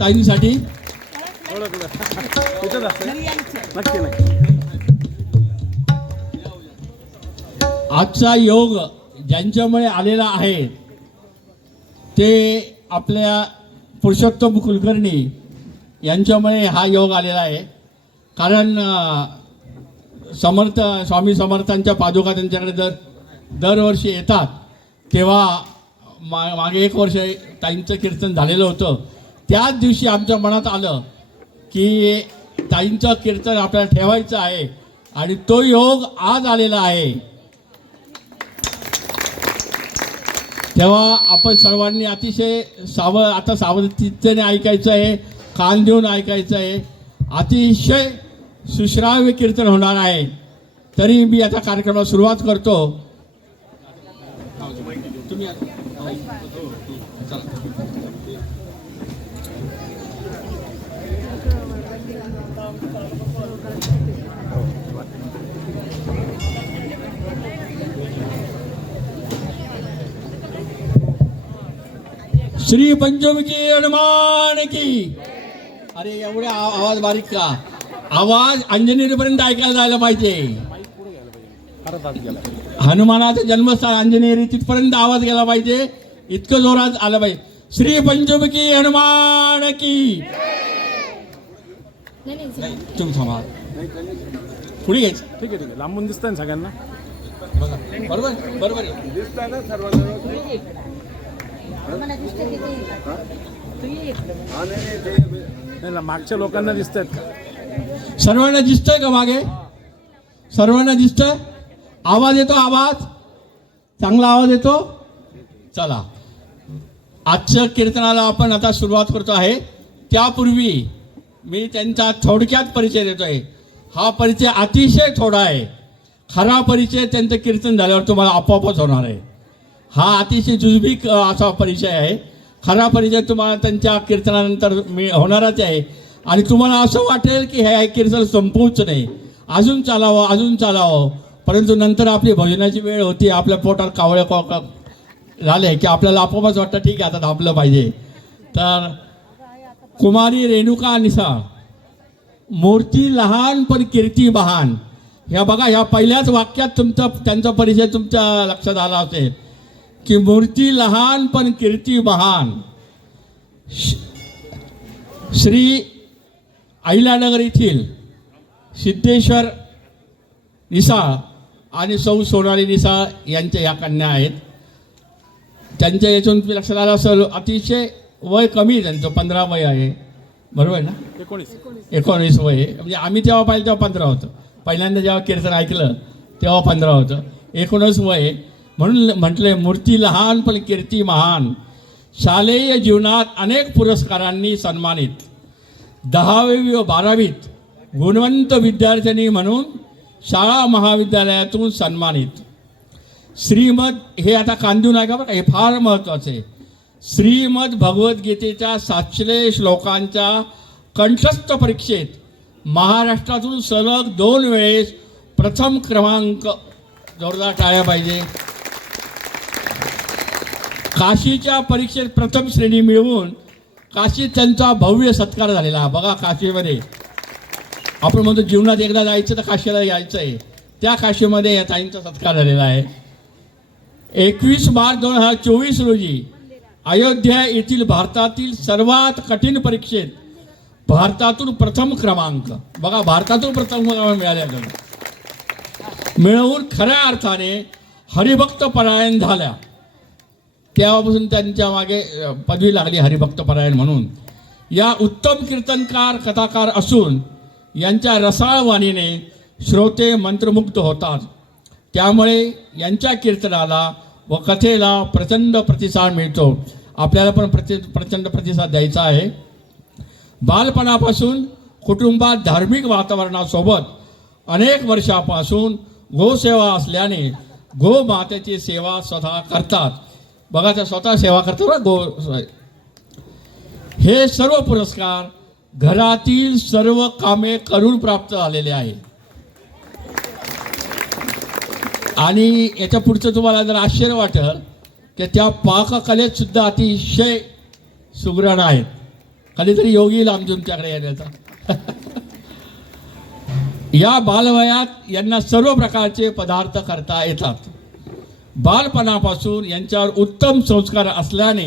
ताईंसाठी. आजचा योग ज्यांच्यामुळे आलेला आहे ते आपल्या पुरुषोत्तम कुलकर्णी यांच्यामुळे हा योग आलेला आहे. कारण स्वामी समर्थांच्या पादुका त्यांच्याकडे दरवर्षी येतात. तेव्हा मागे 1 वर्ष ताईंचं कीर्तन झालेलं होतं. त्याच दिवशी आमच्या मनात आलं की ताईंचं कीर्तन आपल्याला ठेवायचं आहे आणि तो योग आज आलेला आहे. तेव्हा आपण सर्वांनी अतिशय सावधतेने ऐकायचं आहे, कान देऊन ऐकायचं आहे. अतिशय सुश्राव्य कीर्तन होणार आहे. तरी मी आता कार्यक्रमाला सुरुवात करतो. श्री पंचमी की हनुमान की. अरे एवढा आवाज बारीक का? आवाज अंजनेरीपर्यंत ऐकायला जायला पाहिजे. हनुमानाचं जन्मस्थान अंजनेरी तिथपर्यंत आवाज गेला पाहिजे. इतकं जोरात आलं पाहिजे. श्री पंचमी की हनुमान की. तुम्ही थांबा, पुढे घ्यायचं. ठीक आहे, लांबून दिसतंय सगळ्यांना. बरोबर बरोबर दिसतंय ना सर्वांना. मागच्या लोकांना दिसतात का? सर्वांना दिसतंय का? मागे सर्वांना दिसतंय? आवाज येतो? आवाज चांगला आवाज येतो? चला, आजच्या कीर्तनाला आपण आता सुरुवात करतो आहे. त्यापूर्वी मी त्यांचा थोडक्यात परिचय देतोय. हा परिचय अतिशय थोडा आहे. खरा परिचय त्यांचं कीर्तन झाल्यावर तुम्हाला आपोआपच होणार आहे. हा अतिशय जुजबी असा परिचय आहे. खरा परिचय तुम्हाला त्यांच्या कीर्तनानंतर होणारच आहे. आणि तुम्हाला असं वाटेल की हे कीर्तन संपवूच नाही, अजून चालावं. परंतु नंतर आपली भजनाची वेळ होती, आपल्या पोटात कावळे झाले की आपल्याला आपोआपच वाटतं ठीक आहे आता थांबलं पाहिजे. तर कुमारी रेणुका निसाळ, मूर्ती लहान पण कीर्ती महान. ह्या बघा, ह्या पहिल्याच वाक्यात त्यांचा परिचय तुमच्या लक्षात आला असेल की मूर्ती लहान पण कीर्ती महान. श्री अहिल्यानगर येथील सिद्धेश्वर निसाळ आणि सौ सोनाली निसाळ यांच्या या कन्या आहेत. त्यांच्या याच्यातून लक्षात आलं असेल अतिशय वय कमी, त्यांचं 15 वय आहे. बरोबर आहे ना? 19 वय आहे. म्हणजे आम्ही तेव्हा पाहिलं तेव्हा 15 होतं. पहिल्यांदा जेव्हा कीर्तन ऐकलं तेव्हा 15 होतं. 19 वय. म्हणून म्हटले मूर्ती लहान पण कीर्ती महान. शालेय जीवनात अनेक पुरस्कारांनी सन्मानित. 10वी व 12वीत गुणवंत विद्यार्थिनी म्हणून शाळा महाविद्यालयातून सन्मानित. श्रीमद, हे आता कांदून आहे का बरं, हे फार महत्त्वाचं आहे. श्रीमद भगवद्गीतेच्या 700 श्लोकांच्या कंठस्थ परीक्षेत महाराष्ट्रातून सलग 2 वेळेस प्रथम क्रमांक. जोरदार टाळ्या पाहिजे. काशीच्या परीक्षेत प्रथम श्रेणी मिळवून काशीत त्यांचा भव्य सत्कार झालेला. बघा, काशीमध्ये आपण म्हणतो जीवनात एकदा जायचं तर काशीला यायचं आहे. त्या काशीमध्ये या ताईंचा सत्कार झालेला आहे. 21 मार्च 2024 रोजी अयोध्या येथील भारतातील सर्वात कठीण परीक्षेत भारतातून प्रथम क्रमांक. बघा, भारतातून प्रथम क्रमांक मिळाला मिळवून खऱ्या अर्थाने हरिभक्त परायण झाल्या. तेव्हापासून त्यांच्या मागे पदवी लागली हरिभक्त परायण म्हणून. या उत्तम कीर्तनकार कथाकार असून यांच्या रसाळ वाणीने श्रोते मंत्रमुग्ध होतात. त्यामुळे यांच्या कीर्तनाला व कथेला प्रचंड प्रतिसाद मिळतो. आपल्याला पण प्रचंड प्रतिसाद द्यायचा आहे. बालपणापासून कुटुंबात धार्मिक वातावरणासोबत अनेक वर्षापासून गोसेवा असल्याने गोमातेची सेवा स्वतः करतात. बघा, त्या स्वतः सेवा करतात गो. हे सर्व पुरस्कार घरातील सर्व कामे करून प्राप्त झालेले आहे. आणि याच्या पुढचं तुम्हाला जर आश्चर्य वाटेल की त्या पाककलेत सुद्धा अतिशय सुगरण आहेत. कधीतरी योग येईल आमच्या तुमच्याकडे येण्याचा. या बालवयात यांना सर्व प्रकारचे पदार्थ करता येतात. बालपणापासून यांच्यावर उत्तम संस्कार असल्याने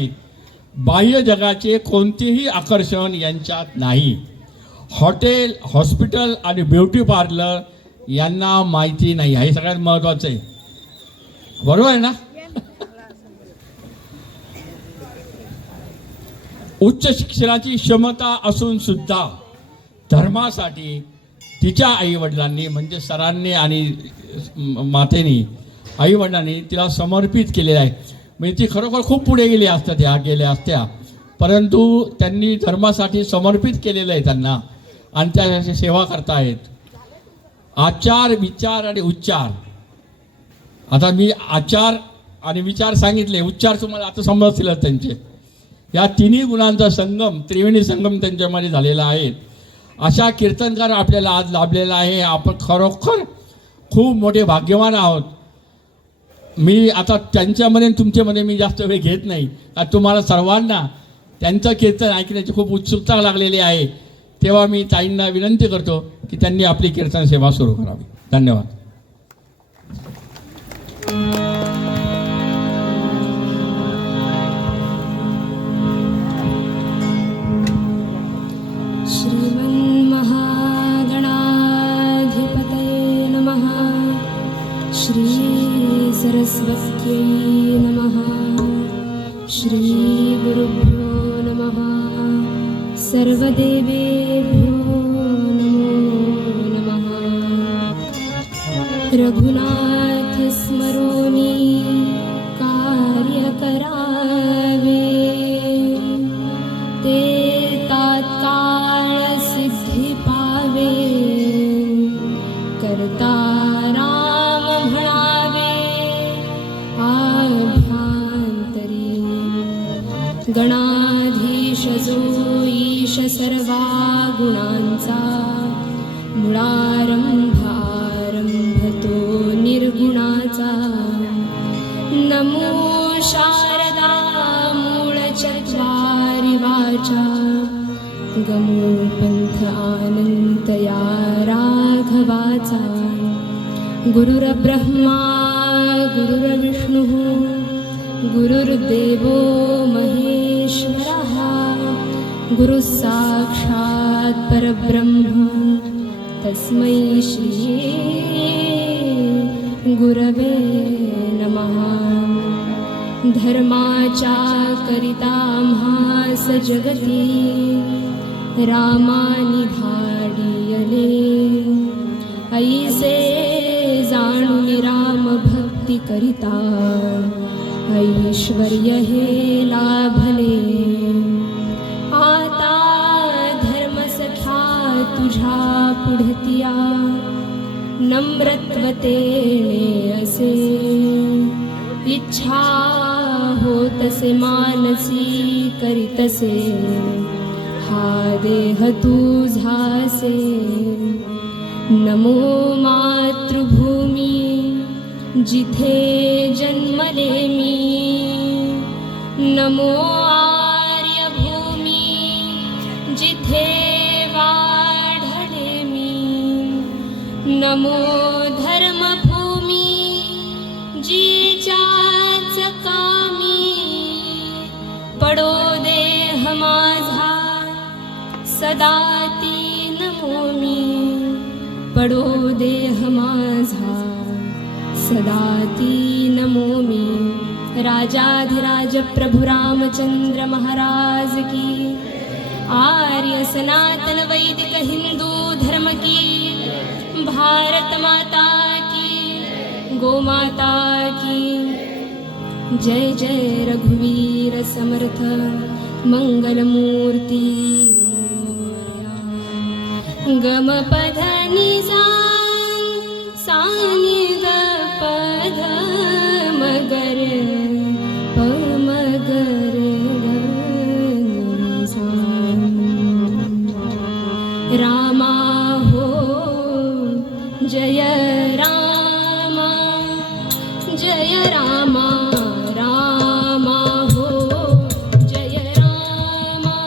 बाह्य जगाचे कोणतेही आकर्षण यांच्यात नाही. हॉटेल, हॉस्पिटल आणि ब्युटी पार्लर यांना माहिती नाही. हे सगळ्यात महत्त्वाचं आहे. बरोबर आहे ना? उच्च शिक्षणाची क्षमता असून सुद्धा धर्मासाठी तिच्या आईवडिलांनी म्हणजे सरांनी आणि मातेनी आईवडिलांनी तिला समर्पित केलेलं आहे. म्हणजे ती खरोखर खूप पुढे गेल्या असत्या परंतु त्यांनी धर्मासाठी समर्पित केलेलं आहे त्यांना आणि त्याची सेवा करतायत. आचार, विचार आणि उच्चार. आता मी आचार आणि विचार सांगितले, उच्चार तुम्हाला आता समजतीलच त्यांचे. या तिन्ही गुणांचा संगम, त्रिवेणी संगम त्यांच्यामध्ये झालेला आहे. अशा कीर्तनकार आपल्याला आज लाभलेला आहे. आपण खरोखर खूप मोठे भाग्यवान आहोत. मी आता त्यांच्यामध्ये तुमच्यामध्ये मी जास्त वेळ घेत नाही. तुम्हाला सर्वांना त्यांचं कीर्तन ऐकण्याची खूप उत्सुकता लागलेली आहे. तेव्हा मी ताईंना विनंती करतो की त्यांनी आपली कीर्तन सेवा सुरू करावी. धन्यवाद. श्रीमन्महागणाधिपतये नमः. श्री सरस्वत्यै नमः. श्री गुरुभ्यो नमः. सर्वदेवेभ्यो नमो नमः. रघुनाथ स्मरोमि कार्य करावे, ते तात्काळ सिद्धी पावे. करता राम म्हणावे आभ्यंतरी. गणाधीश जो ईश सर्वा गुणांचा, मुळारंभ आरंभ तो निर्गुणाचा. नमो शारदा मूळ चत्वारि वाचा, गमो पंथ आनंत या राघवाचा. गुरुर्ब्रह्मा गुरुर्विष्णुः गुरुर्देवो महेश्वरः. गुरुः साक्षात् परब्रह्म तस्मै श्री गुरवे नमः. धर्माच्या करिता म्हास जगती, रामानि धाडियले. ऐसे जाणून राम भक्ती करिता, ऐश्वर्य हे लाभले. आता धर्म सख्या तुझ्या पुढतिया, नम्रत्वतेने असे. इच्छा होतसे मानसी करीतसे, हा देह तुझासे. नमो मातृभूमी जिथे जन्मले मी, नमो आर्यभूमी जिथे वाढले मी. नमो धर्मभूमी जिच्याच कामी, पडो देह माझा सदा ती नमोमी. पडो देह माझा सदा ती नमोमी. राजाधिराज प्रभु रामचंद्र महाराज की, आर्य सनातन वैदिक हिंदू धर्म की, भारत माता की, गो माता की जय. जय रघुवीर समर्थ मंगलमूर्ती मोरया. गम पध निजा सानि ग पध मगर पमगर निजा. रामा हो जय रामा, जय रामा. रामा हो जय रामा,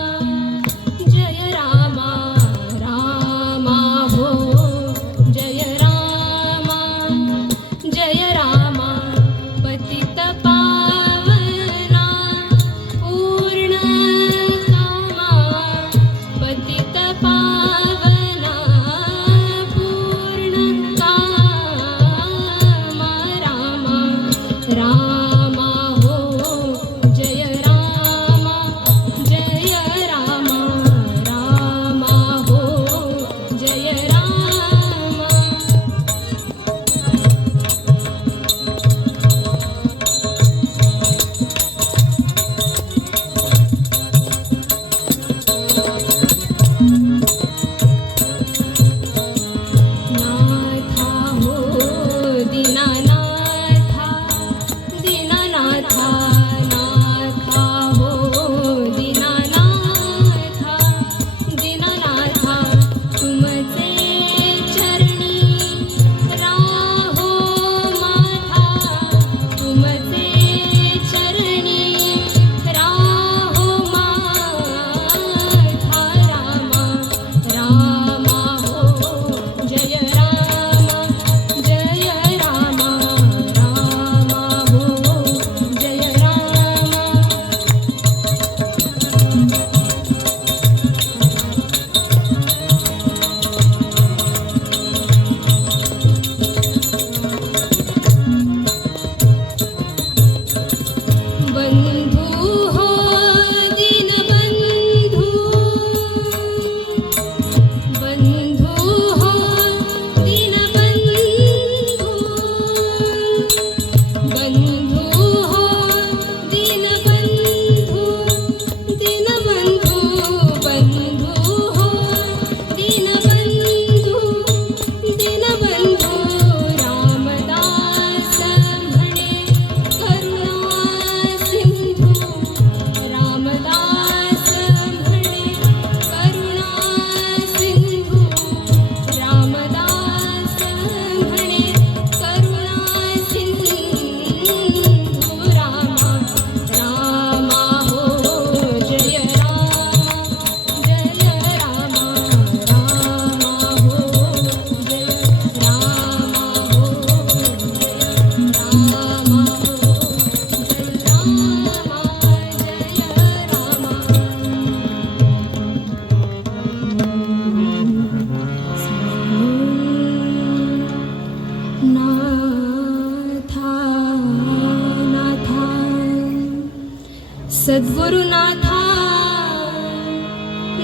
सद्गुरुनाथा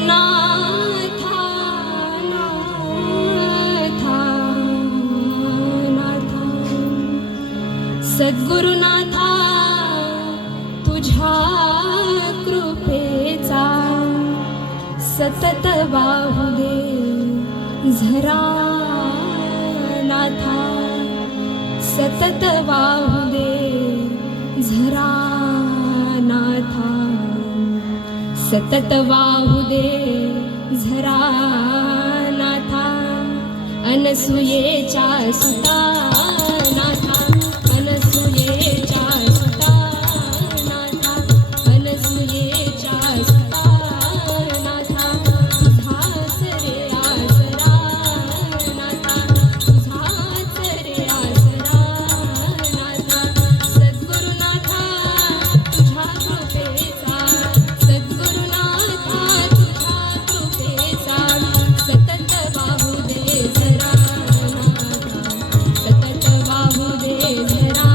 नाथा नाथा नाथा सद्गुरुनाथा तुझ्या कृपेचा सतत वाहू दे झरा नाथा सतत वाहू दे झरा नाथा सतत वाहू दे झरा नाथा अनसूयेच्या सुता नाथा अनसूयेच्या सुता नाथा अनसूयेच्या सुता नाथा तुझाच रे आसरा नाथा तुझाच रे आसरा नाथा सद्गुरुनाथा तुझ्या कृपेचा सद्गुरुनाथा तुझ्या कृपेचा सतत वाहू दे झरा नाथा सतत वाहू दे झरा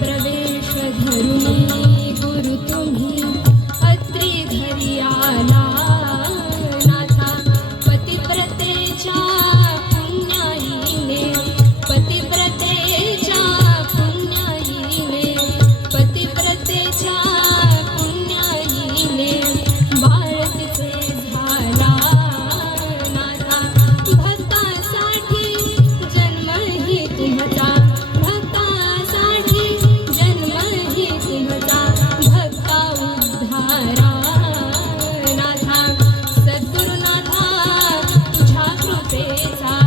प्रवेश धरुणी गुरु तुम्ही अत्री घरी आला नाथा पतिव्रतेच्या पुण्याईने पतिव्रतेच्या पुण्याईने पतिव्रतेच्या पुण्याईने बाळतीचे झाला नाथा भक्तासाठी जन्मही तुमचा भक्तासाठी जन्मही तुमचा भक्ता उद्धारा नाथा सद्गुरुनाथा तुझ्या कृपेचा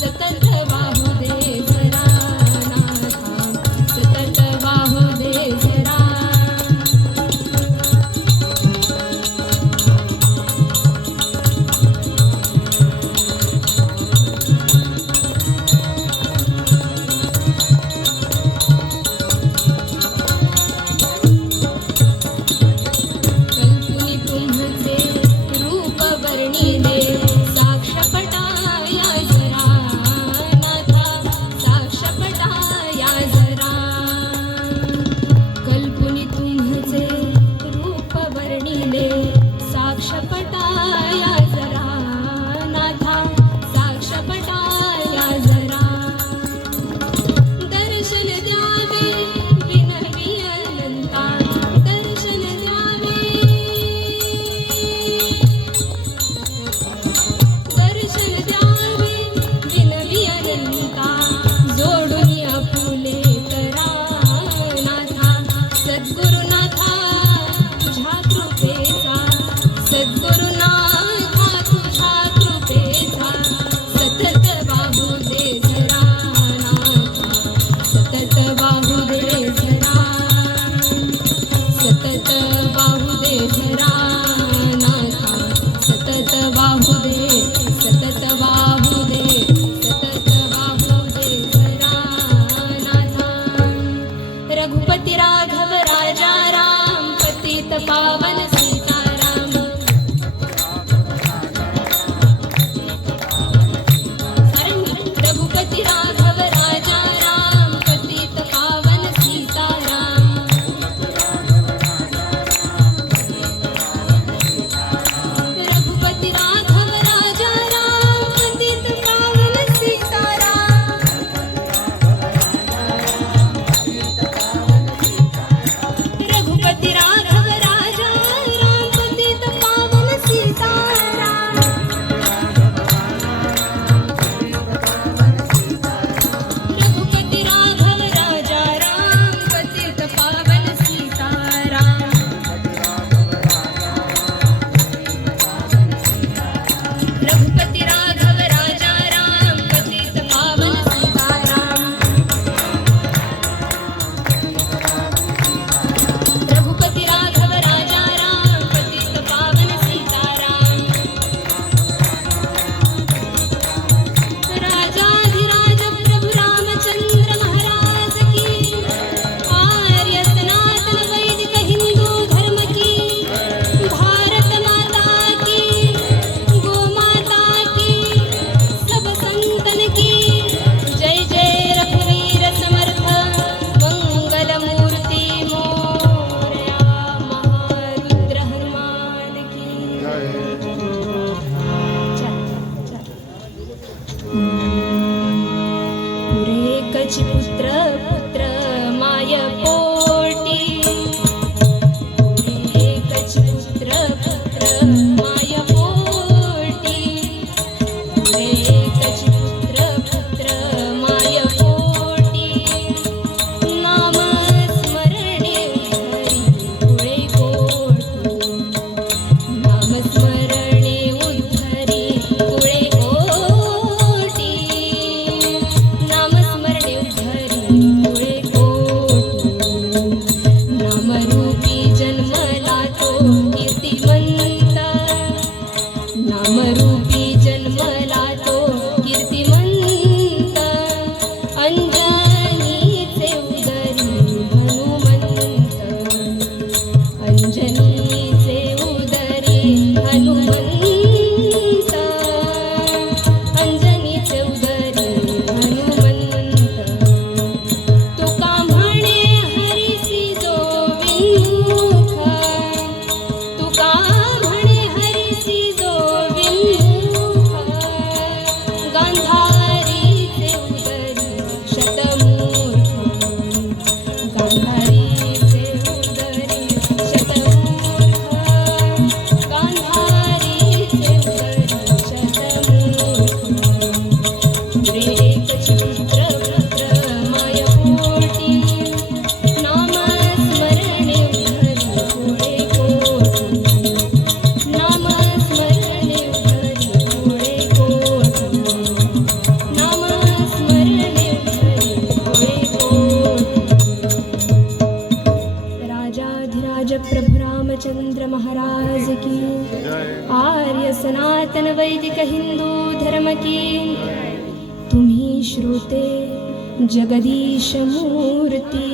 सतत वाहू दे झरा नाथा सतत वाहू दे झरा कल्पुनी तुम्हचे रूप वर्णिले साक्षपटाया जरा नाथा साक्षपटाया जरा कल्पुनी तुम्हचे रूप वर्णिले साक्षपटाया जरा नाथा साक्षपटाया जरा दर्शन द्यावे विनवी अनंता दर्शन द्यावे दर्शन द्यावे विनवी अनंता जोडून आपुले करा नाथा सद्गुरुनाथा तुझ्या कृपेचा सद्गुरुनाथा तुझ्या कृपेचा सतत वाहू दे झरा नाथा सतत वाहू दे झरा सतत वाहू दे झरा नाथा सतत वाहू दे सतत वाहू दे सतत वाहू दे झरा नाथा रघुपती राघव राजा राम पतित पावन सीताराम रघुपती राघव राजा राम पतित पावन सीताराम रघुपती राघव राजा राम पतित पावन सीताराम रघुपती राघव राजा राम पतित पावन सीताराम रघुपती राघव राजा राम पतित पावन सीताराम रघुपती राघव राजा राम पतित पावन सीताराम रघुपती राघव राजा राम पतित पावन सीताराम राजाधिराज प्रभु रामचंद्र महाराज की आर्य सनातन वैदिक हिंदू धर्म की भारत माता की गो माता की पुत्र माय पोटी एकच पुत्र माय पोटी एकच पुत्र माय पोटी नाम स्मरणे हरी पुळे पोटी नाम स्मरणे उद्धरी पुळे पोटी नाम स्मरणे उद्धरी पुळे पोटी नामरूपी जन्मला तो कीर्तिमंत नामरूपी जन्मला तो कीर्तिमंत अंजनीचे उदरी हनुमंत अंजनीचे उदरी हनुमंत अंजनीचे उदरी हनुमंत तुका म्हणे हरिसी जो विमुख तुका म्हणे हरिसी जो विमुख गांधारीचे उदरी शतमूर्ख गांधारीचे उदरी शतमूर्ख गांधारीचे उदरी शतमूर्ख एकच पुत्र माय पोटी नाम स्मरणे उद्धरी पुळे पोटी नाम स्मरणे उद्धरी पुळे पोटी नाम स्मरणे उद्धरी पुळे पोटी राजाधिराज प्रभु रामचंद्र महाराज की आर्य सनातन वैदिक हिंदू धर्म की तुम्ही श्रोते जगदीश मूर्ती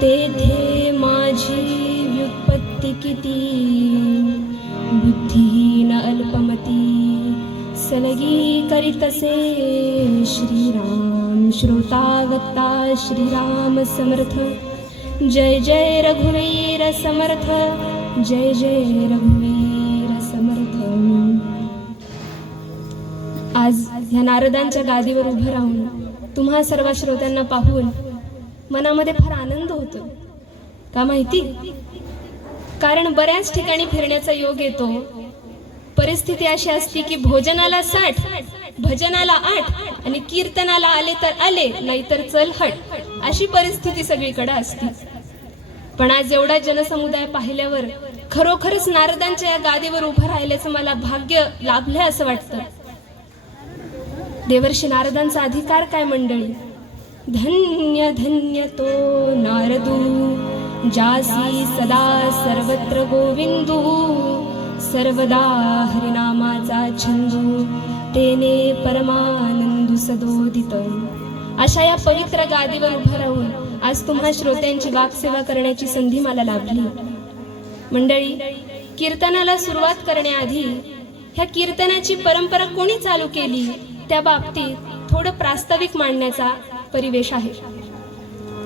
तेथे माझी व्युत्पत्ती किती बुद्धिहीन अल्पमती सलगी करीतसे श्रीराम श्रोता वक्ता श्रीराम समर्थ जय जय रघुवीर समर्थ जय जय रघुवीर समर्थ आज ह्या नारदांच्या गादीवर उभं राहून तुम्हा सर्व श्रोत्यांना पाहून मनामध्ये फार आनंद होतो का माहिती कारण बऱ्याच ठिकाणी फिरण्याचा योग येतो परिस्थिती अशी असती की भोजनाला 60 भजनाला 8 आणि कीर्तनाला आले तर आले नाहीतर चल हट अशी परिस्थिती सगळीकडे असते पण आज एवढा जनसमुदाय पाहिल्यावर खरोखरच नारदांच्या या गादीवर उभं राहिल्याचं मला भाग्य लाभलंय असं वाटतं देवर्षी नारदांचा अधिकार काय मंडळी धन्य धन्य तो नारदू जासी सदा सर्वत्र गोविंदू सर्वदा हरिनामाचा छंदू तेने परमानंदू सदोदित अशा या पवित्र गादीवर उभं राहून आज तुम्हा श्रोत्यांची वाकसेवा करण्याची संधी मला लाभली मंडळी कीर्तनाला सुरुवात करण्याआधी ह्या कीर्तनाची परंपरा कोणी चालू केली त्या बाबतीत थोडं प्रास्ताविक मांडण्याचा परिवेश आहे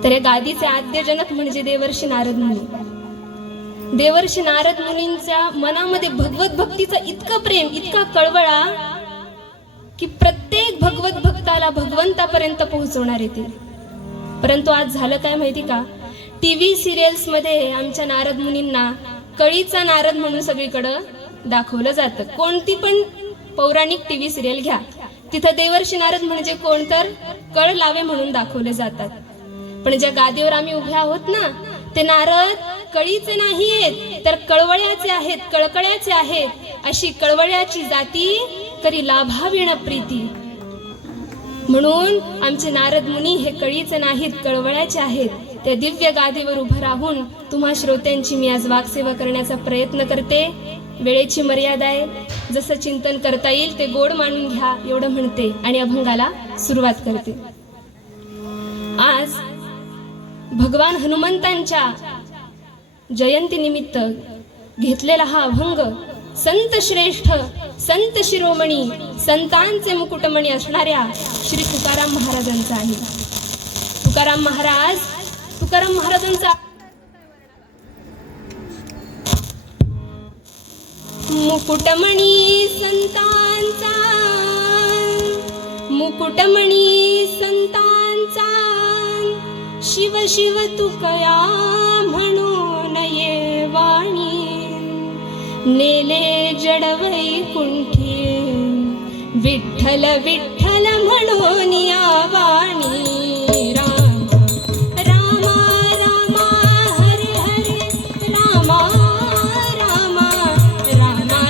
तर या गादीचे आद्यजनक म्हणजे देवर्षी नारद मुनी देवर्षी नारद मुनींच्या मनामध्ये भगवत भक्तीचं इतकं प्रेम इतका कळवळा की प्रत्येक भगवत भक्ताला भगवंतापर्यंत पोहोचवणार येते परंतु आज झालं काय माहिती का टीव्ही सिरियल्स मध्ये आमच्या नारद मुनींना कळीचा नारद म्हणून सगळीकडं दाखवलं जातं कोणती पण पौराणिक टीव्ही सिरियल घ्या तिथं देवर्षी नारद म्हणजे कोण तर कळ लावे म्हणून दाखवले जातात पण ज्या गादीवर आम्ही उभे आहोत ना ते नारद कळीचे नाहीत तर कळवळ्याचे आहेत कळकळ्याचे आहेत अशी कळवळ्याची जाती करी लाभाविण प्रीती म्हणून आमचे नारद मुनी हे कळीचे नाहीत कळवळ्याचे आहेत त्या दिव्य गादीवर उभं राहून तुम्हा श्रोत्यांची मी आज वाकसेवा करण्याचा प्रयत्न करते वेळेची मर्यादा आहे जसं चिंतन करता येईल ते गोड मानून घ्या एवढं म्हणते आणि अभंगाला सुरुवात करते आज भगवान हनुमंतांच्या जयंती निमित्त घेतलेला हा अभंग संत श्रेष्ठ संत शिरोमणी संतांचे मुकुटमणी असणाऱ्या श्री तुकाराम महाराजांचा आहे तुकाराम महाराजांचा मुकुटमणी संतांचा शिव तुकया म्हणून ये वाणी नेले जड वैकुंठी विठ्ठल विठ्ठल म्हणून या वाणी राम राम राम हरे हरे राम राम राम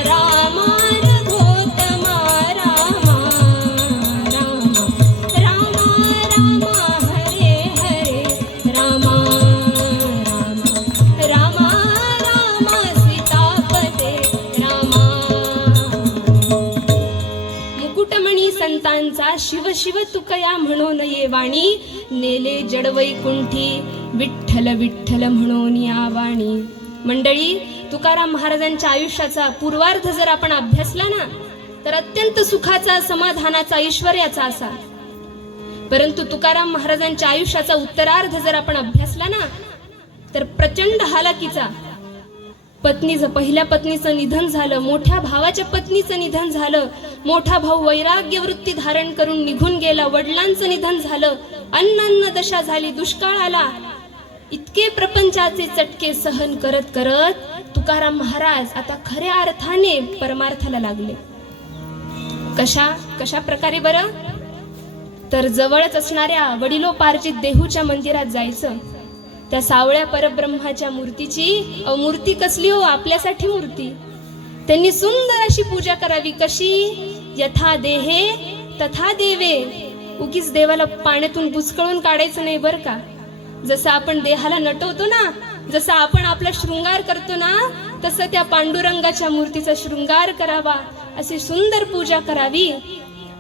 राम रघुत्तमा राम राम राम राम हरे हरे राम राम राम राम सीतापते राम मुकुटमणी संतांचा शिव शिव तुकया म्हणून ये वाणी नेले जड वैकुंठी विठ्ठल विठ्ठल म्हणून या वाणी. मंडळी, तुकाराम महाराजांच्या आयुष्याचा पूर्वार्ध जर आपण अभ्यासला ना तर अत्यंत सुखाचा, समाधानाचा, ऐश्वर्याचा असा. परंतु तुकाराम महाराजांच्या आयुष्याचा उत्तरार्ध जर आपण अभ्यासला ना तर प्रचंड हालाकीचा. पहिल्या पत्नीचं निधन झालं, मोठ्या भावाच्या पत्नीचं निधन झालं, मोठा भाऊ वैराग्य वृत्ती धारण करून निघून गेला, वडिलांचं निधन झालं, अन्न दशा झाली, दुष्काळ आला. इतके प्रपंचाचे चटके सहन करत करत तुकाराम महाराज आता खऱ्या अर्थाने परमार्थाला लागले. कशा प्रकारे बरं? तर जवळच असणाऱ्या वडिलोपार्जित देहूच्या मंदिरात जायचं. त्या सावळ्या परब्रह्माच्या मूर्तीची मूर्ती कसली हो, आपल्यासाठी मूर्ती. त्यांनी सुंदर अशी पूजा करावी. कशी? यथा देहे तथा देवे. उगीच देवाला पाण्यातून बुचकळून काढायचं नाही बरं का. जसं आपण देहाला नटवतो ना, जसं आपण आपला शृंगार करतो ना, तसं त्या पांडुरंगाच्या मूर्तीचा शृंगार करावा, अशी सुंदर पूजा करावी.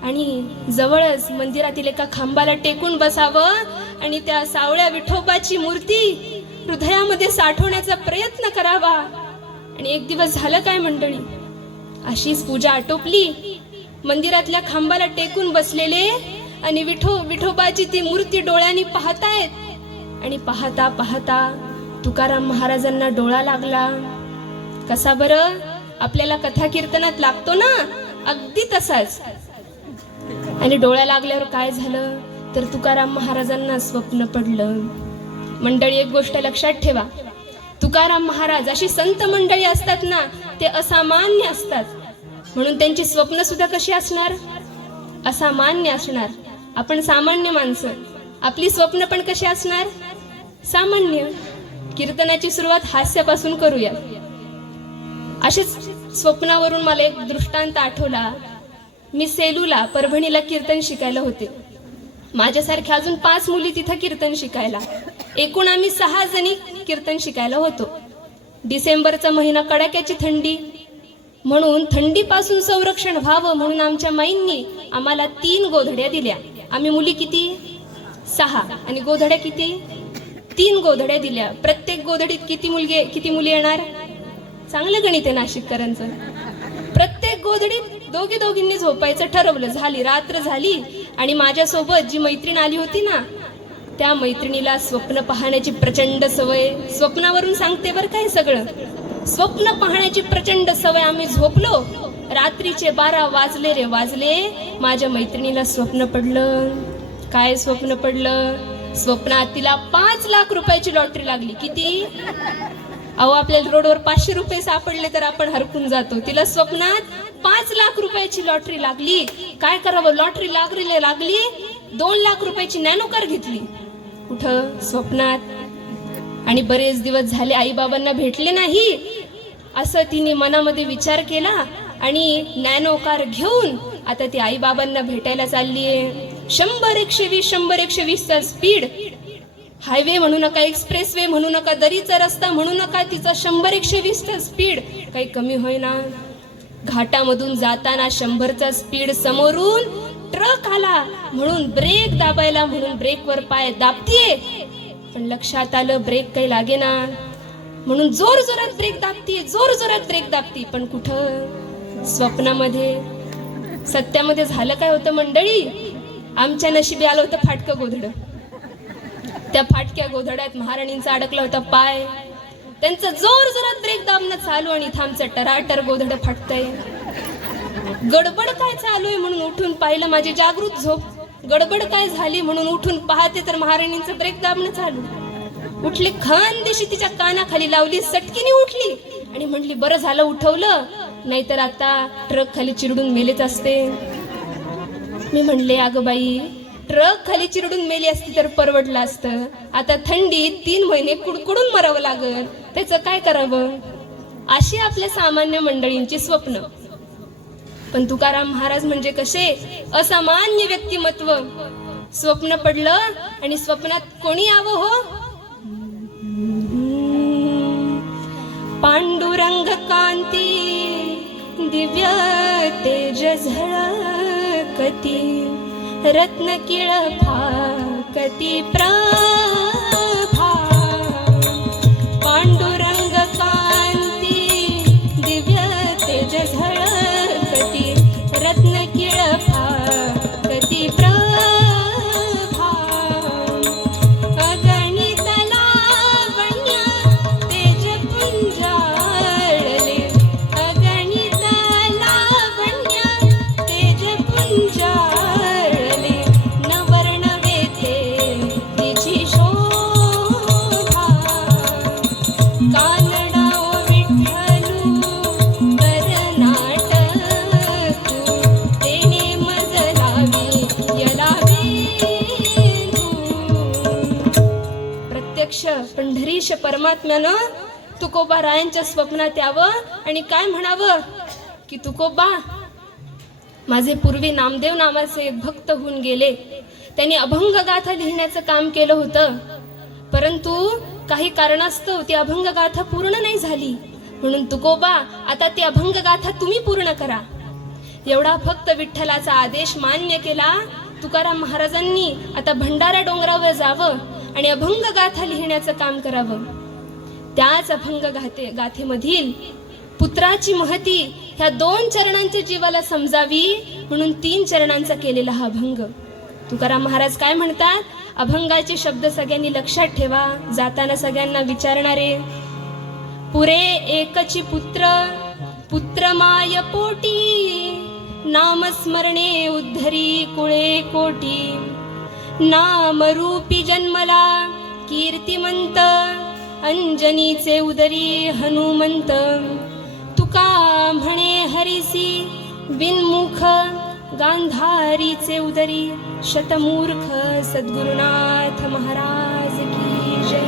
आणि जवळच मंदिरातील एका खांबाला टेकून बसावं आणि त्या सावळ्या विठोबाची मूर्ती हृदयामध्ये साठवण्याचा प्रयत्न करावा. आणि एक दिवस झालं काय मंडळी, अशीच पूजा आटोपली. मंदिरातल्या खांबाला टेकून बसलेले आणि विठोबाची ती मूर्ती डोळ्यांनी पाहतायत. आणि पाहता पाहता तुकाराम महाराजांना डोळा लागला. कसा बरं? आपल्याला कथा कीर्तनात लागतो ना, अगदी तसाच. आणि डोळ्या लागल्यावर काय झालं तर तुकाराम महाराजांना स्वप्न पडलं. मंडळी, एक गोष्ट लक्षात ठेवा, तुकाराम महाराज अशी संत मंडळी असतात ना, ते असामान्य असतात. म्हणून त्यांची स्वप्न सुद्धा कशी असणार? असामान्य असणार. आपण सामान्य माणसं, आपली स्वप्न पण कशी असणार? सामान्य. कीर्तनाची सुरुवात हास्यापासून करूया. असेच स्वप्नावरून मला एक दृष्टांत आठवला. मी सेलूला, परभणीला कीर्तन शिकायला होते. माझ्यासारख्या अजून 5 मुली तिथं कीर्तन शिकायला. एकूण आम्ही 6 जणी कीर्तन शिकायला होतो. डिसेंबरचा महिना, कडाक्याची थंडी. म्हणून थंडीपासून संरक्षण व्हावं म्हणून आमच्या माईंनी आम्हाला 3 गोधड्या दिल्या. आम्ही मुली किती? 6. आणि गोधड्या किती? 3 गोधड्या दिल्या. प्रत्येक गोधडीत किती मुली येणार? चांगलं गणित आहे नाशिककरांचं. प्रत्येक गोधडीत दोघींनी झोपायचं ठरवलं. झाली रात्र झाली आणि माझ्यासोबत जी मैत्रीण आली होती ना, त्या मैत्रिणीला स्वप्न पाहण्याची प्रचंड सवय. स्वप्नावरून सांगते बरं काय सगळं. स्वप्न पाहण्याची प्रचंड सवय. आम्ही झोपलो, रात्रीचे 12 वाजले रे वाजले. माझ्या मैत्रिणीला स्वप्न पडलं. काय स्वप्न पडलं? स्वप्नात तिला 5 लाख रुपयाची लॉटरी लागली. किती? अहो, आपल्याला रोडवर 500 रुपये सापडले तर आपण हरकून जातो. तिला स्वप्नात 5 लाख रुपयाची लॉटरी लागली. काय करावं? लॉटरी लागली 2 लाख रुपयाची नॅनो कार घेतली. कुठं? स्वप्नात. आणि बरेच दिवस झाले आई बाबांना भेटले नाही, असं तिने मनामध्ये विचार केला आणि नॅनो कार घेऊन आता ती आई बाबांना भेटायला चाललीये. 100-120 100-120चा स्पीड. हायवे म्हणू नका, एक्सप्रेस वे म्हणू नका, दरीचा रस्ता म्हणू नका, तिचा 100-120चा स्पीड काही कमी होईना. घाटामधून जाताना 100चा स्पीड. समोरून ट्रक आला म्हणून ब्रेक दाबायला म्हणून ब्रेकवर पाय दाबतीये, पण लक्षात आलं ब्रेक काही लागेना म्हणून जोरात ब्रेक दाबतीये. पण कुठं? स्वप्नामध्ये. सत्यामध्ये झालं काय होतं मंडळी? आमच्या नशिबी आलं होतं फाटकं गोधड. त्या फाटक्या गोधड्यात महाराणींचा अडकला होता पाय. त्यांचं जोरात ब्रेक दाबणं चालू आणि थांबचं टराटर गोधड फाटतंय. गडबड काय चालू आहे म्हणून उठून पाहिलं. माझी जागृत झोप. गडबड काय झाली म्हणून उठून पाहते तर महाराणींचं ब्रेक दाबणं चालू. उठली, खानदेशी तिच्या कानाखाली लावली, सटकीने उठली आणि म्हणली बरं झालं उठवलं, नाहीतर आता ट्रक खाली चिरडून मेलेच असते. मी म्हणले अगं बाई, ट्रक खाली चिरडून मेली असती तर परवडलं असतं, आता थंडीत 3 महिने कुडकुडून मरावं लागल, त्याचं काय करावं. अशी आपल्या सामान्य मंडळींची स्वप्न. पण तुकाराम महाराज म्हणजे कसे, असामान्य व्यक्तिमत्व. स्वप्न पडलं आणि स्वप्नात कोणी यावं हो, पांडुरंग कांती दिव्य तेज झळकती, रत्न किळ फाकती प्रभा. पांडुरंग कांती दिव्य तेज झळकती, रत्न किळ फाकती प्रभा. अगणित लावण्य तेज पुंजाळले, अगणित लावण्य तेज पुंजाळले, नवर्ण वेथे तिची शोभा. कानडा ओ विठ्ठलू कर्नाटकू, तेने मज लावी यला वेधू. प्रत्यक्ष पंढरीश परमात्म्यानं तुकोबा रायांच्या स्वप्नात यावं आणि काय म्हणावं की तुकोबा, माझे पूर्वी नामदेव नावाचे एक भक्त होऊन गेले, त्यांनी अभंग गाथा लिहिण्याचं काम केलं होतं, परंतु काही कारणास्तव ती अभंग गाथा पूर्ण नाही झाली, म्हणून तुकोबा आता ती अभंग गाथा तुम्ही पूर्ण करा. एवढा फक्त विठ्ठलाचा आदेश मान्य केला. तुकाराम महाराजांनी आता भंडारा डोंगरावर जावं आणि अभंग गाथा लिहिण्याचं काम करावं. त्याच अभंग गाथेमधील पुत्राची महती ह्या 2 चरणांच्या जीवाला समजावी म्हणून 3 चरणांचा केलेला हा अभंग. तुकाराम महाराज काय म्हणतात, अभंगाचे शब्द सगळ्यांनी लक्षात ठेवा, जाताना सगळ्यांना विचारणारे. पुरे एकची पुत्र, पुत्र माय पोटी, नामस्मरणे उद्धरी कुळे कोटी. नामरूपी जन्मला कीर्तिमंत, अंजनीचे उदरी हनुमंत. तुका म्हणे हरिसी बिनमुख, गांधारीचे उदरी शतमूर्ख. सद्गुरुनाथ महाराज की जय.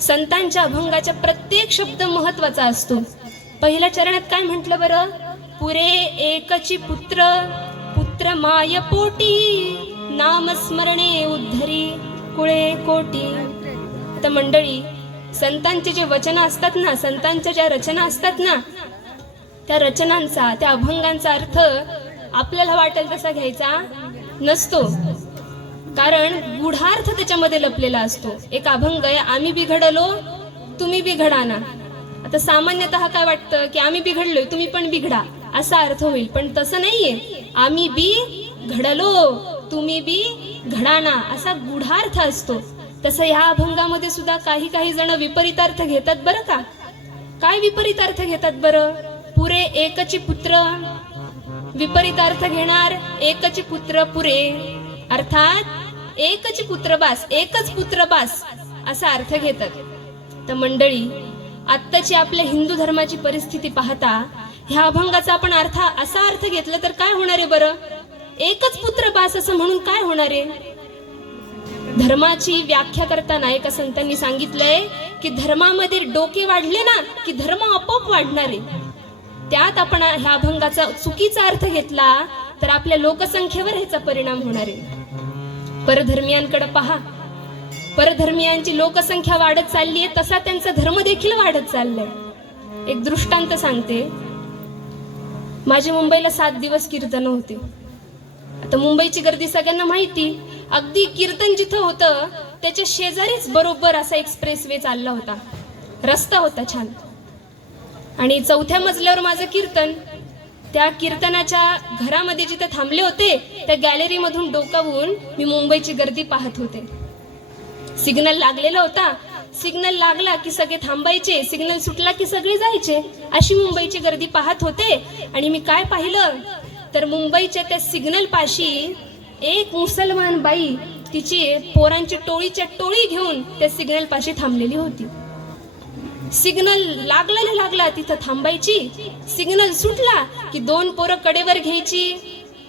संतांच्या अभंगाच्या प्रत्येक शब्द महत्वाचा असतो. पहिल्या चरणात काय म्हटलं बरं, पुरे एकची पुत्र, पुत्र माय पोटी, नामस्मरणे उद्धरी कुळे कोटी. तर मंडळी, संतांचे जे वचन असतात ना, संतांच्या ज्या रचना असतात ना, त्या रचनांचा, त्या अभंगांचा अर्थ आपल्याला वाटेल तसा घ्यायचा नसतो, कारण गूढार्थ त्याच्यामध्ये लपलेला असतो. एक अभंग आहे, आम्ही बिघडलो तुम्ही बिघडा ना. आता सामान्यतः काय वाटतं की आम्ही बिघडलोय तुम्ही पण बिघडा, असा अर्थ होईल, पण तसं नाहीये. आम्ही बी घडलो तुम्ही बी घडाना, असा गूढार्थ असतो. तसं ह्या अभंगामध्ये सुद्धा काही जण विपरीतार्थ घेतात बरं का. काय विपरीतार्थ घेतात बरं, पुरे एकची पुत्र, विपरीतार्थ घेणार एकची पुत्र पुरे, अर्थात एकची पुत्र बास, एकच पुत्र बास असा अर्थ घेतात. तर मंडळी, आत्ताची आपल्या हिंदू धर्माची परिस्थिती पाहता ह्या अभंगाचा आपण असा अर्थ घेतला तर काय होणार आहे बरं, एकच पुत्र बास असं म्हणून काय होणार आहे. धर्माची व्याख्या करताना एका संतांनी सांगितलंय की धर्मामध्ये डोके वाढले ना की धर्म आपोआप वाढणार आहे. त्यात आपण ह्या अभंगाचा चुकीचा अर्थ घेतला तर आपल्या लोकसंख्येवर ह्याचा परिणाम होणार आहे. परधर्मियांकडे पहा, परधर्मियांची लोकसंख्या वाढत चालली आहे, तसा त्यांचा धर्म देखील वाढत चाललाय. एक दृष्टांत सांगते. माझे मुंबईला 7 दिवस कीर्तन होते. आता मुंबईची गर्दी सगळ्यांना माहिती. अगदी कीर्तन जिथं होतं त्याच्या शेजारीच बरोबर असा एक्सप्रेस वे चालला होता, रस्ता होता छान, आणि 4थ्या मजल्यावर माझं कीर्तन. त्या कीर्तनाच्या घरामध्ये जिथे थांबले होते त्या गॅलरी मधून डोकावून मी मुंबईची गर्दी पाहत होते. सिग्नल लागलेला होता, सिग्नल लागला की सगळे थांबायचे, सिग्नल सुटला की सगळे जायचे, अशी मुंबईची गर्दी पाहत होते. आणि मी काय पाहिलं तर मुंबईच्या त्या सिग्नल पाशी एक मुसलमान बाई तिची पोरांची टोळीच्या टोळी घेऊन त्या सिग्नल पाशी थांबलेली होती. सिग्नल लागला तिथं थांबायची. सिग्नल सुटला की 2 पोरं कडेवर घ्यायची.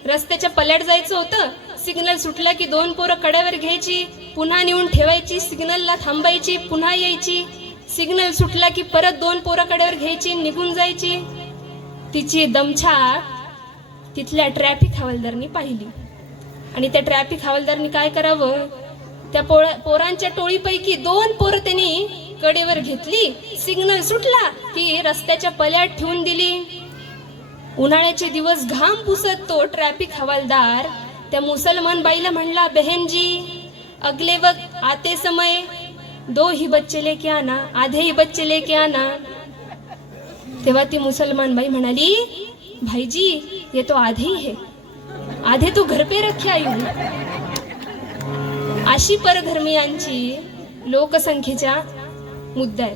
रस्त्याच्या पल्याड जायचं होतं, सिग्नल सुटला की 2 पोरं कडेवर घ्यायची, पुन्हा नेऊन ठेवायची. सिग्नलला थांबायची, पुन्हा यायची. सिग्नल सुटला की परत 2 पोरं कडेवर घ्यायची, निघून जायची. तिची दमछाक तिथल्या ट्रॅफिक हवालदारनी पाहिली. आणि त्या ट्रॅफिक हवालदारनी काय करावं, त्या पोरांच्या टोळीपैकी 2 पोरं त्यांनी कडेवर घेतली. सिग्नल सुटला की रस्त्याच्या पल्याड ठेवून दिली. उन्हाळ्याचे दिवस घाम पुसत तो ट्रॅफिक हवालदार त्या मुसलमान बाईला म्हणला, बहन जी अगले वक्त आते समय 2 ही बच्चे लेके आना, आधे ही बच्चे लेके आना. तेव्हा ती मुसलमान बाई म्हणाली, भाईजी ये तो आधे ही है, आधे तो घर पे रखे आई हूं. अशी परधर्मीयांची लोकसंख्येच्या मुद्दा आहे.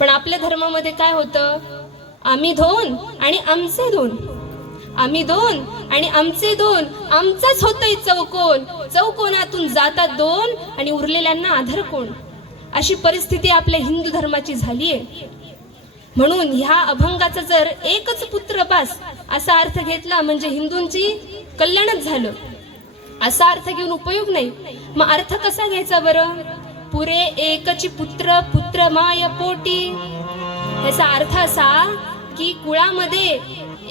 पण आपल्या धर्मामध्ये काय होतं, आम्ही 2 आणि आमचे 2, आम्ही 2 आणि आमचे 2, आमचाच होतोय चौकोन, चौकोनातून जातात 2 आणि उरलेल्यांना आधार कोण. अशी परिस्थिती आपल्या हिंदू धर्माची झालीये. म्हणून ह्या अभंगाचा जर एकच पुत्र बास असा अर्थ घेतला म्हणजे हिंदूंची कल्याणच झालं, असा अर्थ घेऊन उपयोग नाही. मग अर्थ कसा घ्यायचा बरं, पुरे एकची पुत्र, पुत्र माय पोटी. याचा अर्थ असा की कुळामध्ये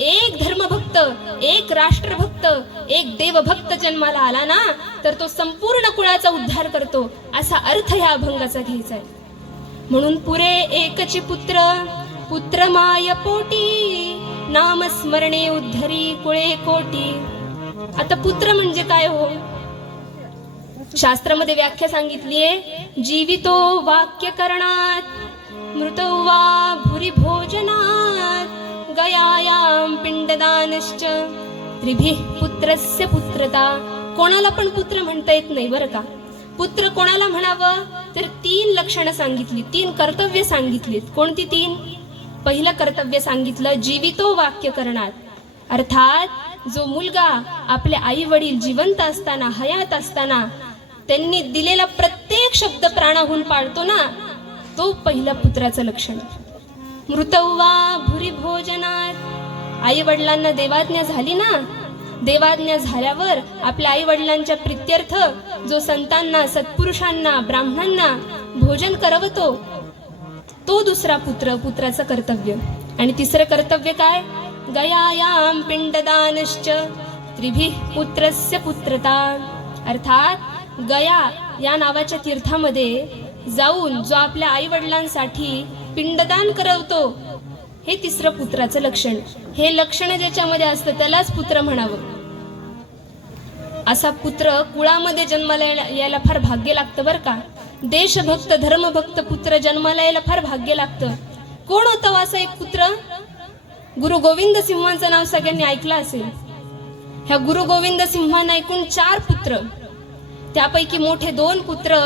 एक धर्मभक्त, एक राष्ट्रभक्त, एक देवभक्त जन्माला आला ना तर तो संपूर्ण कुळाचा उद्धार करतो, असा अर्थ ह्या अभंगाचा घ्यायचा आहे. म्हणून पुरे एकची पुत्र, पुत्र माय पोटी, नाम स्मरणे उद्धरी कुळे कोटी. आता पुत्र म्हणजे काय हो, शास्त्रामध्ये व्याख्या सांगितलीये, जीवितो वाक्य करणात, मृतो वा भुरी भोजनात, गयायाम पिंडदानश्च, त्रिभिः पुत्रस्य पुत्रता. कोणाला पण पुत्र म्हणता येत नाही बरं का. पुत्र कोणाला म्हणावं तर 3 लक्षणं सांगितली, 3 कर्तव्य सांगितलीत. कोणती 3? पहिलं कर्तव्य सांगितलं, जीवितो वाक्य करणात. अर्थात जो मुलगा आपले आई वडील जिवंत असताना, हयात असताना त्यांनी दिलेला प्रत्येक शब्द प्राणाहून पाळतो ना, तो पहिल्या पुत्राचं लक्षण. मृतवा भुरी भोजनात, आई वडिलांना देवाज्ञा झाली ना, देवाज्ञा झाल्यावर आपल्या आई वडिलांच्या प्रित्यर्थ जो संतांना, सत्पुरुषांना, ब्राह्मणांना भोजन करवतो, तो दुसरा पुत्र, पुत्राचं कर्तव्य. आणि तिसरं कर्तव्य काय, गयायाम पिंडदानश्च, त्रिभिः पुत्रस्य पुत्रता. अर्थात गया या नावाच्या तीर्थामध्ये जाऊन जो आपल्या आई वडिलांसाठी पिंडदान करवतो, हे तिसरं पुत्राचं लक्षण. हे लक्षण ज्याच्यामध्ये असतं त्यालाच पुत्र म्हणावं. असा पुत्र कुळामध्ये जन्माला यायला फार भाग्य लागतं बरं का. देशभक्त, धर्मभक्त पुत्र जन्माला यायला फार भाग्य लागतं. कोण होतं असा एक पुत्र? गुरु गोविंद सिंहांचं नाव सगळ्यांनी ऐकलं असेल. ह्या गुरु गोविंद सिंहांना एकूण 4 पुत्र, त्यापैकी मोठे 2 पुत्र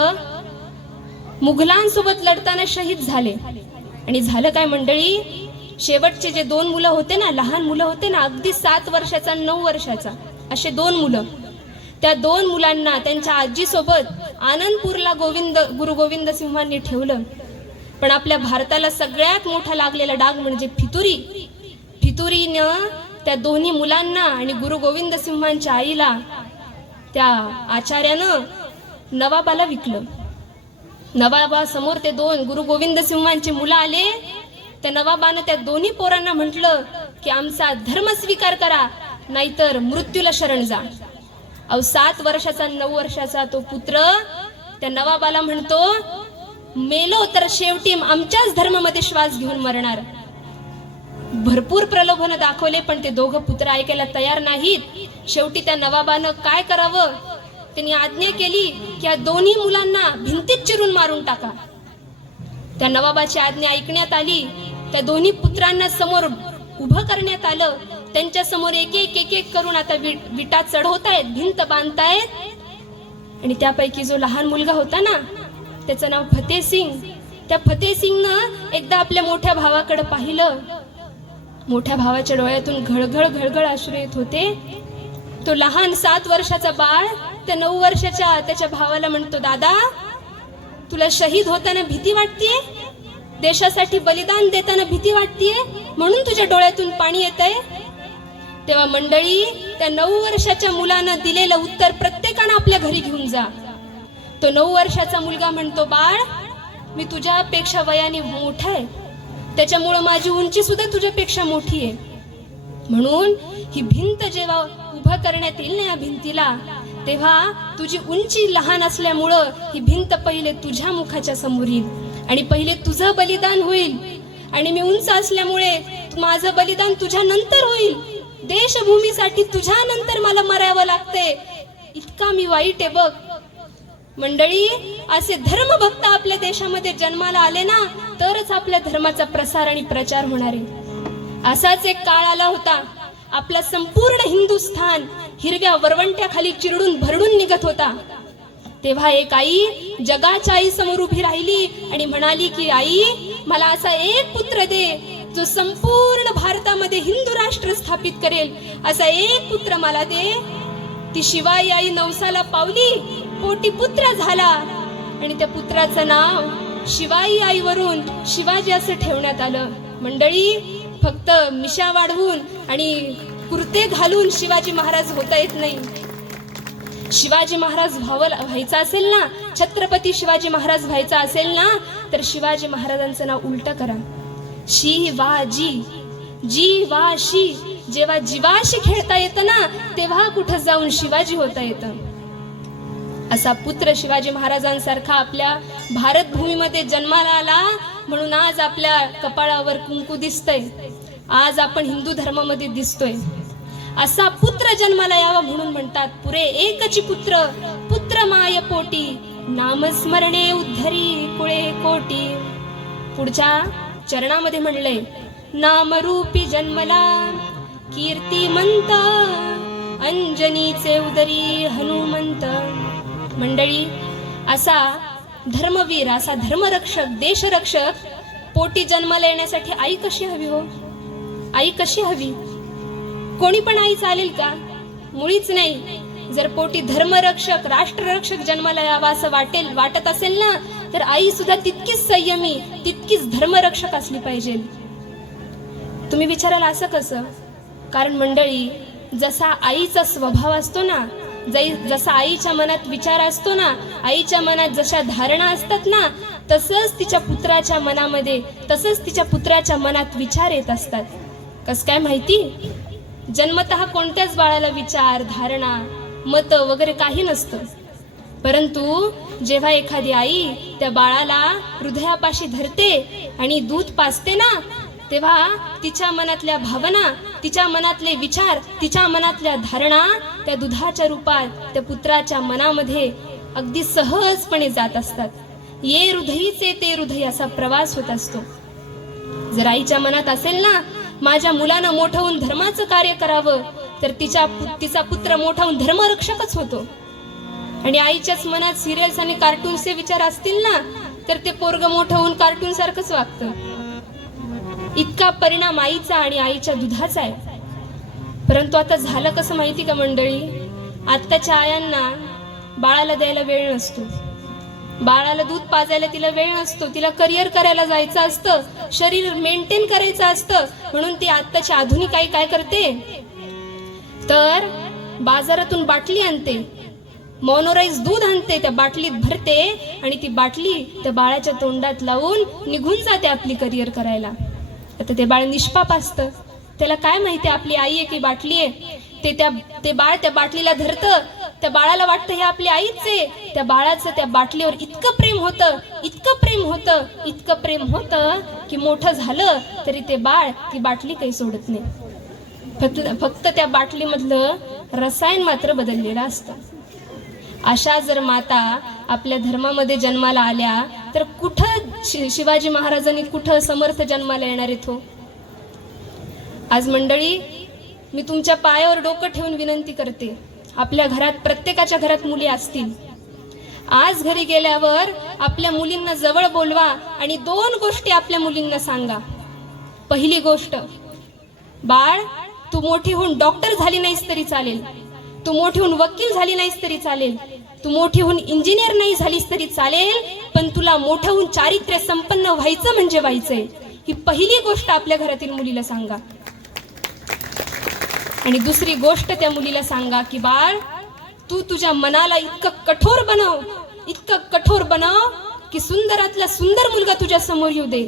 मुघलांसोबत लढताना शहीद झाले. आणि झालं काय मंडळी, शेवटचे जे 2 मुलं होते ना, लहान मुलं होते ना, अगदी 7 वर्षाचा 9 वर्षाचा असे 2 मुलं, त्या 2 मुलांना त्यांच्या आजीसोबत आनंदपूरला गुरु गोविंद सिंहांनी ठेवलं. पण आपल्या भारताला सगळ्यात मोठा लागलेला डाग म्हणजे फितुरी. फितुरीनं त्या दोन्ही मुलांना आणि गुरु गोविंद सिंहांच्या आईला त्या आचार्यानं नवाबाला विकलं. नवाबा समोर ते 2 गुरु गोविंद सिंहांचे मुलं आले. त्या नवाबानं त्या दोन्ही पोरांना म्हटलं की आमचा धर्म स्वीकार करा, नाहीतर मृत्यूला शरण जा. 7 वर्षाचा 9 वर्षाचा तो पुत्र त्या नवाबाला म्हणतो, मेलो तर शेवटी आमच्याच धर्मामध्ये श्वास घेऊन मरणार. भरपूर प्रलोभन दाखवले पण ते दोघं पुत्र ऐकायला तयार नाहीत. शेवटी त्या नवाबानं काय करावं, त्यांनी आज्ञा केली की या दोन्ही मुलांना भिंतीत चिरून मारून टाका. त्या नवाबाची आज्ञा ऐकण्यात आली. त्या दोन्ही पुत्रांना समोर उभं करण्यात आलं. त्यांच्या समोर एक एक करून आता विटा चढवतायत, भिंत बांधतायत. आणि त्यापैकी जो लहान मुलगा होता ना, त्याचं नाव फतेसिंग. त्या फतेसिंगनं एकदा आपल्या मोठ्या भावाकडे पाहिलं. मोठ्या भावाच्या डोळ्यातून घळघळ घळघळ अश्रू येत होते. तो लहान 7 वर्षाचा बाळ त्या 9 वर्षाच्या त्याच्या भावाला म्हणतो, दादा तुला शहीद होताना भीती वाटतेय, देशासाठी बलिदान देताना भीती वाटतेय, म्हणून तुझ्या डोळ्यातून पाणी येतंय. तेव्हा मंडळी, त्या 9 वर्षाच्या मुलानं दिलेलं उत्तर प्रत्येकानं आपल्या घरी घेऊन जा. तो 9 वर्षाचा मुलगा म्हणतो, बाळ मी तुझ्यापेक्षा वयाने मोठा आहे, त्याच्यामुळं माझी उंची सुद्धा तुझ्यापेक्षा मोठी आहे, म्हणून ही भिंत जेव्हा उभं करण्यात येईल ना या भिंतीला, तेव्हा तुझी उंची लहान असल्यामुळं ही भिंत पहिले तुझ्या मुखाच्या समोर येईल आणि पहिले तुझं बलिदान होईल, आणि मी उंच असल्यामुळे माझं बलिदान तुझ्या नंतर होईल. देशभूमीसाठी तुझ्या नंतर मला मरावं लागतंय, इतका मी वाईट आहे बघ. मंडळी, असे धर्मभक्त आपल्या देशामध्ये जन्माला आले ना, तरच आपल्या धर्माचा प्रसार आणि प्रचार होणार आहे. असाच एक काळ आला होता, आपला संपूर्ण हिंदुस्थान हिरव्या वरवंट्याखाली चिरडून भरडून निघत होता. तेव्हा एक आई जगाच्या आई समोर उभी राहिली आणि म्हणाली की आई, मला असा एक पुत्र दे जो संपूर्ण भारतामध्ये हिंदू राष्ट्र स्थापित करेल, असा एक पुत्र मला दे. ती शिवाई आई नवसाला पावली, पोटी पुत्र झाला आणि त्या पुत्राचं नाव शिवाई आईवरून शिवाजी असं ठेवण्यात आलं. मंडळी, फक्त मिशा वाढवून आणि कुर्ते घालून शिवाजी महाराज होता येत नाही. शिवाजी महाराज व्हायचा असेल ना, छत्रपती शिवाजी महाराज व्हायचा असेल ना, तर शिवाजी महाराजांचं नाव उलट करा, शिवाजी. जीवाशी, जेव्हा जीवाशी खेळता येतं ना, तेव्हा कुठं जाऊन शिवाजी होता येतं. असा पुत्र शिवाजी महाराजांसारखा आपल्या भारत भूमीमध्ये जन्माला आला, म्हणून आज आपल्या कपाळावर कुंकू दिसतंय, आज आपण हिंदू धर्मामध्ये दिसतोय. असा पुत्र जन्माला यावा म्हणून म्हणतात, पुरे एकची पुत्र, पुत्र माय पोटी, नामस्मरणे उद्धरी कुळे कोटी. पुढच्या चरणामध्ये म्हणलंय, नामरूपी जन्मला कीर्तिमंत, अंजनीचे उदरी हनुमंत. मंडळी, असा धर्मवीर, असा धर्मरक्षक, देशरक्षक पोटी जन्माला येण्यासाठी आई कशी हवी हो? आई कशी हवी? कोणी पण आई चालेल का? मुळीच नाही. जर पोटी धर्मरक्षक, राष्ट्ररक्षक जन्माला यावा असं वाटत असेल ना, तर आई सुद्धा तितकीच संयमी, तितकीच धर्मरक्षक असली पाहिजे. तुम्ही विचाराल असं कसं? कारण मंडळी, जसा आईचा स्वभाव असतो ना, जसा आईच्या मनात विचार असतो ना, आईच्या मनात जशा धारणा असतात ना, तसंच तिच्या पुत्राच्या मनामध्ये, तसंच तिच्या पुत्राच्या मनात विचार येत असतात. कसं काय माहिती? जन्मतः कोणत्याच बाळाला विचार, धारणा, मत वगैरे काही नसतं, परंतु जेव्हा एखादी आई त्या बाळाला हृदयापाशी धरते आणि दूध पाजते ना, तेव्हा तिच्या मनातल्या भावना, तिच्या मनातले विचार, तिच्या मनातल्या धारणा त्या दुधाच्या रूपात त्या पुत्राच्या मनामध्ये अगदी सहजपणे जात असतात. ये हृदयीचे ते हृदय असा प्रवास होत असतो. जर आईच्या मनात असेल ना, माझ्या मुलानं मोठं होऊन धर्माचं कार्य करावं, तर तिचा पुत्र मोठा होऊन धर्मरक्षकच होतो. आणि आईच्याच मनात सिरियल्स आणि कार्टूनचे विचार असतील ना, तर ते पोरग मोठं होऊन कार्टून सारखंच वागतं. इतका परिणाम आईचा आणि आईच्या दुधाचा आहे. परंतु आता झालं कसं माहिती का मंडळी? आत्ताच्या आयांना बाळाला द्यायला वेळ नसतो, बाळाला दूध पाजायला तिला वेळ नसतो, तिला करिअर करायला जायचं असतं, शरीर मेंटेन करायचं असतं, म्हणून ती आत्ताची आधुनिक आई काय करते, तर बाजारातून बाटली आणते, मोनोराईज दूध आणते, त्या बाटलीत भरते आणि ती बाटली त्या बाळाच्या तोंडात लावून निघून जाते आपली करिअर करायला. आता ते बाळ निष्पाप असतं, त्याला काय माहिती आपली आई आहे की बाटली आहे. ते बाळ त्या बाटलीला धरतं, त्या बाळाला वाटतं हे आपली आईच आहे. त्या बाळाचं त्या बाटलीवर इतकं प्रेम होतं, इतकं प्रेम होतं, इतकं प्रेम होतं की मोठं झालं तरी ते बाळ ती बाटली काही सोडत नाही. फक्त त्या बाटलीमधलं रसायन मात्र बदललेलं असतं. अशा जर माता आपल्या धर्मामध्ये जन्माला आल्या तर कुठं शिवाजी महाराजांनी, कुठं समर्थ जन्माला येणार आहेत हो? आज मंडळी, मी तुमच्या पायावर डोकं ठेवून विनंती करते, आपल्या घरात, प्रत्येकाच्या घरात मुली असतील, आज घरी गेल्यावर आपल्या मुलींना जवळ बोलवा आणि 2 गोष्टी आपल्या मुलींना सांगा. पहिली गोष्ट, बाळ तू मोठी होऊन डॉक्टर झाली नाहीस तरी चालेल, तू मोठी होऊन वकील झाली नाहीस तरी चालेल, तू मोठी होऊन इंजिनियर नाही झालीस तरी चालेल, पण तुला मोठं होऊन चारित्र्य संपन्न व्हायचं म्हणजे व्हायचंय. ही पहिली गोष्ट आपल्या घरातील मुलीला सांगा. आणि दुसरी गोष्ट त्या मुलीला सांगा की बाळ, तू तुझ्या मनाला इतकं कठोर बनव की सुंदरातला सुंदर मुलगा तुझ्या समोर येऊ दे,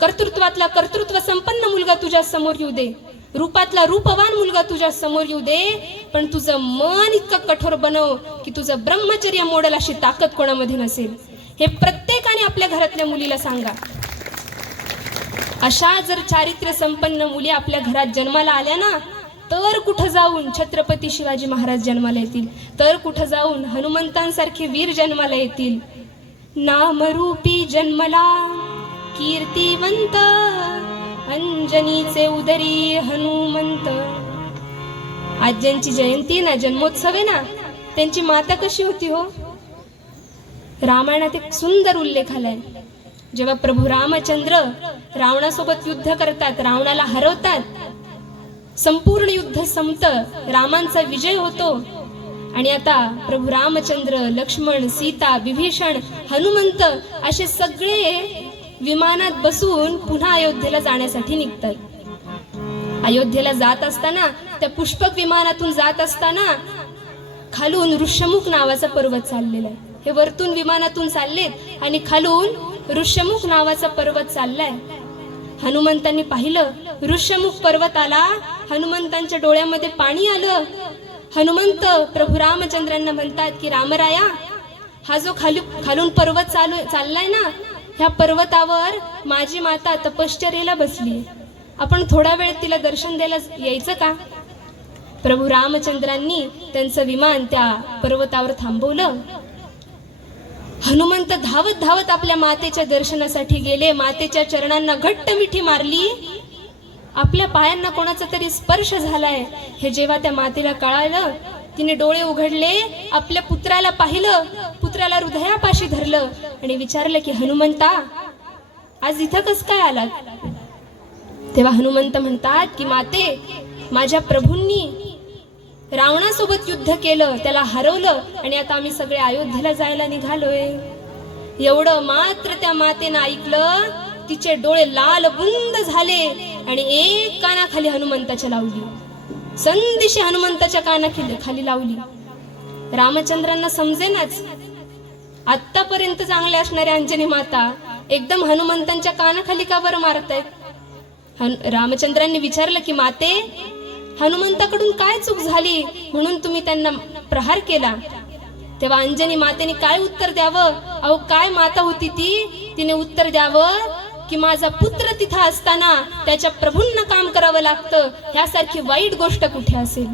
कर्तृत्वातला कर्तृत्व संपन्न मुलगा तुझ्या समोर येऊ दे, रूपातला रूपवान मुलगा तुझ्या समोर येऊ दे, पण तुझं मन इतकं कठोर बनव की तुझं ब्रह्मचर्य मोडल अशी ताकद कोणामध्ये नसेल. हे प्रत्येकाने आपल्या घरातल्या मुलीला सांगा. अशा जर चारित्र्य संपन्न मुली आपल्या घरात जन्माला आल्या ना, तर कुठं जाऊन छत्रपती शिवाजी महाराज जन्माला येतील, तर कुठं जाऊन हनुमंतांसारखे वीर जन्माला येतील. नामरूपी जन्मला कीर्तिवंत, अंजनीचे उदरी हनुमंत. आज ज्यांची जयंती ना, जन्मोत्सव आहे ना, त्यांची माता कशी होती हो? रामायणात एक सुंदर उल्लेख आलाय. जेव्हा प्रभू रामचंद्र रावणासोबत युद्ध करतात, रावणाला हरवतात, संपूर्ण युद्ध संपतं, रामांचा विजय होतो, आणि आता प्रभू रामचंद्र, लक्ष्मण, सीता, विभीषण, हनुमंत असे सगळे विमानात बसून पुन्हा अयोध्येला जाण्यासाठी निघतात. अयोध्येला जात असताना, त्या पुष्पक विमानातून जात असताना खालून ऋष्यमुख नावाचा पर्वत चाललेला आहे. हे वरतून विमानातून चाललेत आणि खालून ऋष्यमुख नावाचा पर्वत चाललाय. हनुमंतांनी पाहिलं, ऋष्यमुख पर्वत आला, हनुमंतांच्या डोळ्यामध्ये पाणी आलं. हनुमंत प्रभू रामचंद्रांना म्हणतात की रामराया, हा जो खालून पर्वत चाललाय ना, ह्या पर्वतावर माझी माता तपश्चर्येला बसली, आपण थोडा वेळ तिला दर्शन द्यायला यायचं का? प्रभू रामचंद्रांनी त्यांचं विमान त्या पर्वतावर थांबवलं. हनुमंत धावत धावत आपल्या मातेच्या दर्शनासाठी गेले. मातेच्या चरणांना घट्ट मिठी मारली. आपल्या पायांना कोणाचा तरी स्पर्श झालाय हे जेव्हा त्या मातेला कळालं, तिने डोळे उघडले, आपल्या पुत्राला पाहिलं, पुत्राला हृदयापाशी धरलं आणि विचारलं की हनुमंता, आज इथं कस काय आलात? तेव्हा हनुमंत म्हणतात की माते, माझ्या प्रभूंनी रावणासोबत युद्ध केलं, त्याला हरवलं, आणि आता आम्ही सगळे अयोध्येला जायला निघालोय. एवढं मात्र त्या मातेनं ऐकलं, तिचे डोळे लाल बुंद झाले आणि एक कानाखाली हनुमंताच्या लावली, संदिशी हनुमंताच्या कानाखाली लावली. रामचंद्रांना समजेनाच, आतापर्यंत चांगले असणारे अंजनी माता एकदम हनुमंतांच्या कानाखाली का बरं मारतायत? रामचंद्रांनी विचारलं की माते, हनुमंताकडून काय चूक झाली म्हणून तुम्ही त्यांना प्रहार केला? तेव्हा अंजनी मातेने काय उत्तर द्यावं? अहो, काय माता होती ती, तिने उत्तर द्यावं की माझा पुत्र तिथं असताना त्याच्या प्रभूंना काम करावं लागतं, ह्यासारखी वाईट गोष्ट कुठे असेल?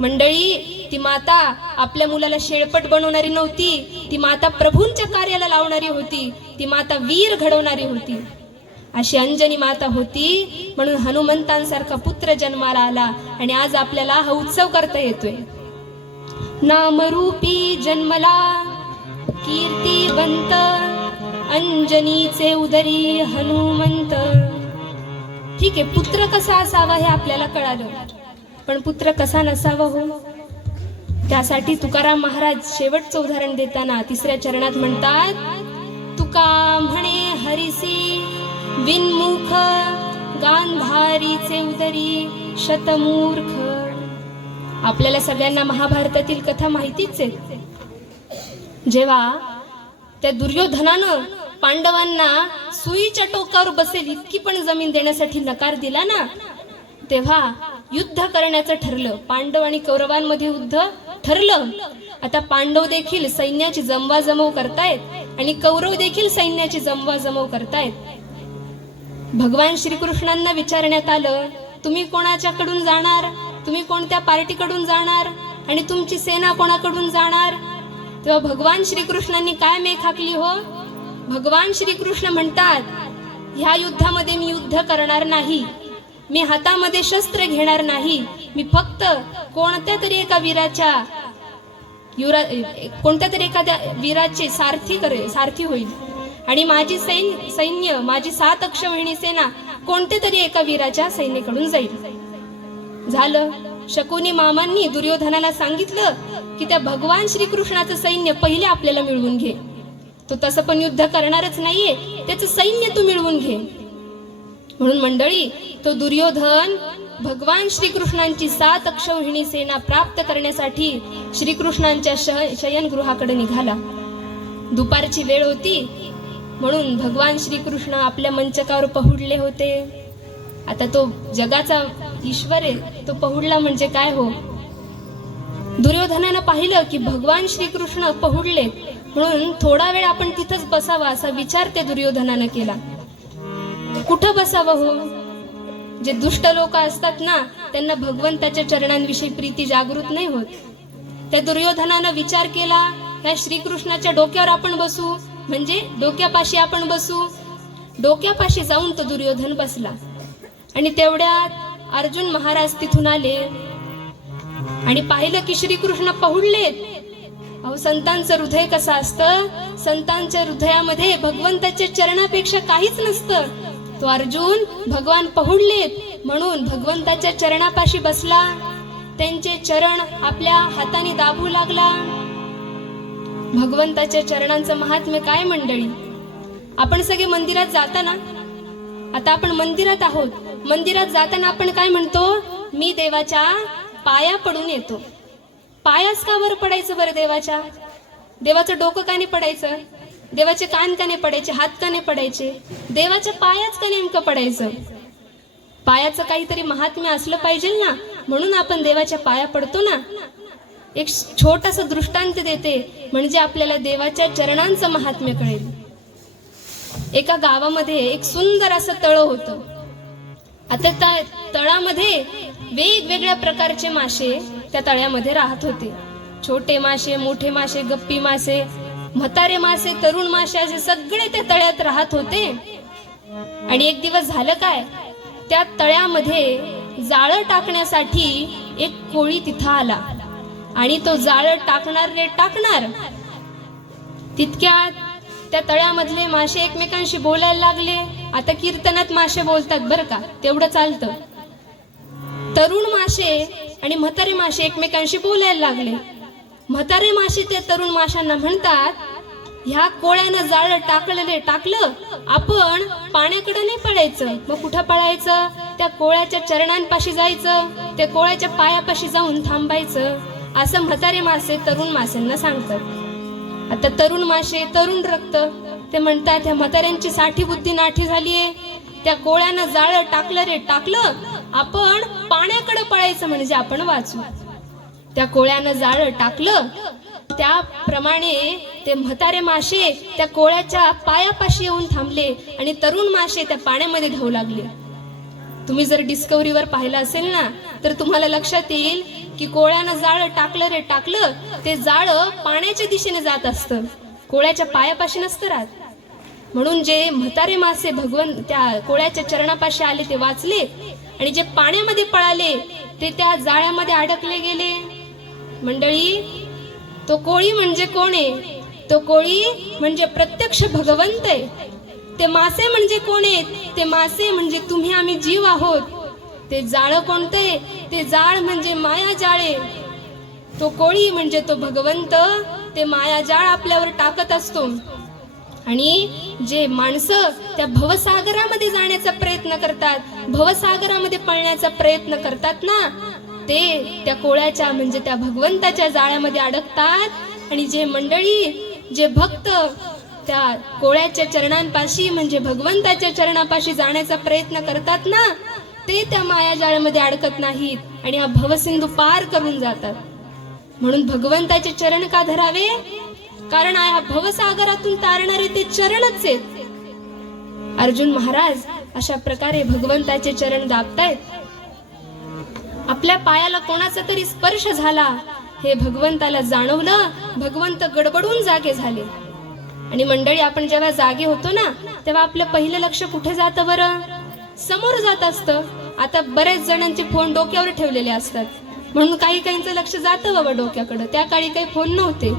मंडळी, ती माता आपल्या मुलाला शेळपट बनवणारी नव्हती, ती माता प्रभूंच्या कार्याला लावणारी होती, ती माता वीर घडवणारी होती. अशी अंजनी माता होती, म्हणून हनुमंतांसारखा पुत्र जन्माला आला आणि आज आपल्याला हा उत्सव करता येतोय. नामरूपी जन्मला कीर्तिवंत, अंजनीचे उदरी हनुमंत. ठीक आहे, पुत्र कसा असावा हे आपल्याला कळालं, पण पुत्र कसा नसावा हो? त्यासाठी तुकाराम महाराज शेवटचं उदाहरण देताना 3ऱ्या चरणात म्हणतात, तुका म्हणे हरिसी विनमुख, गांधारीचे उदरी शतमूर्ख. आपल्याला सगळ्यांना महाभारतातील कथा माहितीच आहे. जेव्हा त्या दुर्योधनानं पांडवांना सुईच्या टोकावर बसेल इतकी पण जमीन देण्यासाठी नकार दिला ना, तेव्हा युद्ध करण्याचं ठरलं. पांडव आणि कौरवांमध्ये युद्ध ठरलं. आता पांडव देखील सैन्याची जमवाजमव करतायत आणि कौरव देखील सैन्याची जमवाजमव करतायत. भगवान श्रीकृष्णांना विचारण्यात आलं, तुम्ही कोणाच्याकडून जाणार, तुम्ही कोणत्या पार्टीकडून जाणार आणि तुमची सेना कोणाकडून जाणार? तेव्हा भगवान श्रीकृष्णांनी काय मेख हाकली हो? भगवान श्रीकृष्ण म्हणतात, ह्या युद्धामध्ये मी युद्ध करणार नाही, मी हातामध्ये शस्त्र घेणार नाही, मी फक्त कोणत्या तरी एका वीराचे सारथी होईल आणि माझी सैन्य माझी 7 अक्षौहिणी सेना कोणत्या तरी एका वीराच्या सैन्याकडून जाईल. झालं, शकुनी मामांनी दुर्योधनाला सांगितलं की त्या भगवान श्रीकृष्णाचं सैन्य पहिले आपल्याला मिळवून घे. तो तसं पण युद्ध करणारच नाहीये, त्याचं सैन्य तू मिळवून घे. म्हणून मंडळी तो दुर्योधन भगवान श्रीकृष्णांची 7 अक्षौहिणी सेना प्राप्त करण्यासाठी श्रीकृष्णांच्या शयनगृहाकडे निघाला. दुपारची वेळ होती म्हणून भगवान श्रीकृष्ण आपल्या मंचकावर पहुडले होते. आता तो जगाचा ईश्वर आहे, तो पहुडला म्हणजे काय हो. दुर्योधनानं पाहिलं की भगवान श्रीकृष्ण पहुडले, म्हणून थोडा वेळ आपण तिथंच बसावा असा विचार त्या दुर्योधनानं केला. कुठं बसावं हो. जे दुष्ट लोक असतात ना, त्यांना भगवंताच्या चरणांविषयी प्रीती जागृत नाही होत. त्या दुर्योधनानं विचार केला, ह्या श्रीकृष्णाच्या डोक्यावर आपण बसू, म्हणजे डोक्यापाशी आपण बसू. डोक्यापाशी जाऊन तो दुर्योधन बसला आणि तेवढ्यात अर्जुन महाराज तिथून आले आणि पाहिलं की श्रीकृष्ण पहुडलेत. अहो, संतांचं हृदय कसं असतं, संतांच्या हृदयामध्ये भगवंताच्या चरणापेक्षा काहीच नसतं. तो अर्जुन भगवान पहुडलेत म्हणून भगवंताच्या चरणापाशी बसला. त्यांचे चरण आपल्या हाताने दाबू लागला. भगवंताच्या चरणांचं महात्म्य काय मंडळी. आपण सगळे मंदिरात जाताना, आता आपण मंदिरात आहोत, मंदिरात जाताना आपण काय म्हणतो, मी देवाच्या पाया पडून येतो. पायाच का वर पडायचं बरं देवाच्या. देवाचं डोकं का नाही पडायचं, देवाचे कान का नाही पडायचे, हात का नाही पडायचे, देवाच्या पायाच का नेमकं पडायचं. पायाचं काहीतरी महात्म्य असलं पाहिजे ना, म्हणून आपण देवाच्या पाया पडतो ना. एक छोटासा दृष्टांत देते म्हणजे आपल्याला देवाच्या चरणांचं महात्म्य कळेल. एका गावामध्ये एक सुंदर असं तळ होतं. आता त्या तळामध्ये वेगवेगळ्या प्रकारचे मासे त्या तळ्यामध्ये राहत होते. छोटे मासे, मोठे मासे, गप्पी मासे, म्हातारे मासे, तरुण मासे असे सगळे त्या तळ्यात राहत होते. आणि एक दिवस झालं काय, त्या तळ्यामध्ये जाळं टाकण्यासाठी एक कोळी तिथं आला आणि तो जाळं टाकणार रे टाकणार. तितक्यात त्या तळ्यामधले मासे एकमेकांशी बोलायला लागले. आता कीर्तनात मासे बोलतात बरं का, तेवढं चालतं. तरुण मासे आणि म्हातारे मासे एकमेकांशी बोलायला लागले. म्हातारे मासे त्या तरुण माशांना म्हणतात, ह्या कोळ्यानं जाळं टाकलं, आपण पाण्याकडे नाही पळायचं, मग कुठं पळायचं, त्या कोळ्याच्या चरणांपाशी जायचं, त्या कोळ्याच्या पायापाशी जाऊन थांबायचं, असं म्हातारे मासे तरुण माशांना सांगतात. आता तरुण मासे, तरुण रक्त, ते म्हणतात ह्या म्हाताऱ्यांची साठी बुद्धी नाठी झालीये, त्या कोळ्यानं जाळं टाकलं, आपण पाण्याकडे पळायचं म्हणजे आपण वाचू. त्या कोळ्यानं जाळं टाकलं, त्याप्रमाणे ते म्हातारे मासे त्या कोळ्याच्या पायापाशी येऊन थांबले आणि तरुण मासे त्या पाण्यामध्ये धावू लागले. तुम्ही जर डिस्कवरीवर पाहिलं असेल ना, तर तुम्हाला लक्षात येईल की कोळ्यानं जाळं टाकलं, ते जाळं पाण्याच्या दिशेने जात असतं, कोळ्याच्या पायापाशी नसतं राहत. म्हणून जे म्हातारे मासे त्या कोळ्याच्या चरणापाशी आले ते वाचले आणि जे पाण्यामध्ये पळाले ते त्या जाळ्यामध्ये अडकले गेले. मंडळी, तो कोळी म्हणजे कोण आहे, तो कोळी म्हणजे प्रत्यक्ष भगवंत आहे. ते मासे म्हणजे कोण आहेत, ते मासे म्हणजे तुम्ही आम्ही जीव आहोत. ते जाळं कोणतं आहे, ते जाळ म्हणजे माया जाळे. तो कोळी म्हणजे तो भगवंत, ते माया जाळ आपल्यावर टाकत असतो. आणि जे माणसं त्या भवसागरामध्ये जाण्याचा प्रयत्न करतात, भवसागरामध्ये पळण्याचा प्रयत्न करतात ना, ते त्या कोळ्याच्या म्हणजे त्या भगवंताच्या जाळ्यामध्ये अडकतात. आणि जे मंडळी, जे भक्त त्या कोळ्याच्या चरणांपाशी म्हणजे भगवंताच्या चरणापाशी जाण्याचा प्रयत्न करतात ना, ते त्या मायाजाळ्यामध्ये अडकत नाहीत आणि हा भवसिंधू पार करून जातात. म्हणून भगवंताचे चरण का धरावे, कारण हा भवसागरातून तारणारे ते चरणच आहेत. अर्जुन महाराज अशा प्रकारे भगवंताचे चरण दाबतायत. आपल्या पायाला कोणाचा तरी स्पर्श झाला हे भगवंताला जाणवलं. भगवंत गडबडून जागे झाले. आणि मंडळी, आपण जेव्हा जागे होतो ना, तेव्हा आपलं पहिलं लक्ष कुठे जातं बरं, समोर जात असतं. आता बरेच जणांचे फोन डोक्यावर ठेवलेले असतात, म्हणून काहींचं लक्ष जातं बाबा डोक्याकडं. त्या काळी काही फोन नव्हते.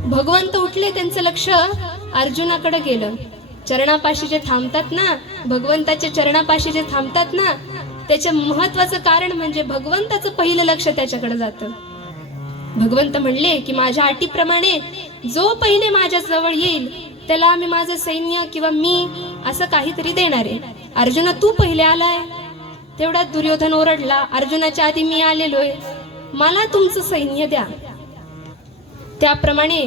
भगवंत उठले, त्यांचं लक्ष अर्जुनाकडे गेलं. चरणापाशी जे थांबतात ना, भगवंताच्या चरणापाशी जे थांबतात ना, त्याचे महत्वाचं कारण म्हणजे भगवंताचं पहिलं लक्ष त्याच्याकडे जातं. भगवंत म्हणले की माझ्या अटीप्रमाणे जो पहिले माझ्या जवळ येईल त्याला मी माझं सैन्य किंवा मी असं काहीतरी देणार आहे. अर्जुना तू पहिले आलाय. तेवढ्यात दुर्योधन ओरडला, अर्जुनाच्या आधी मी आलेलोय, मला तुमचं सैन्य द्या. त्याप्रमाणे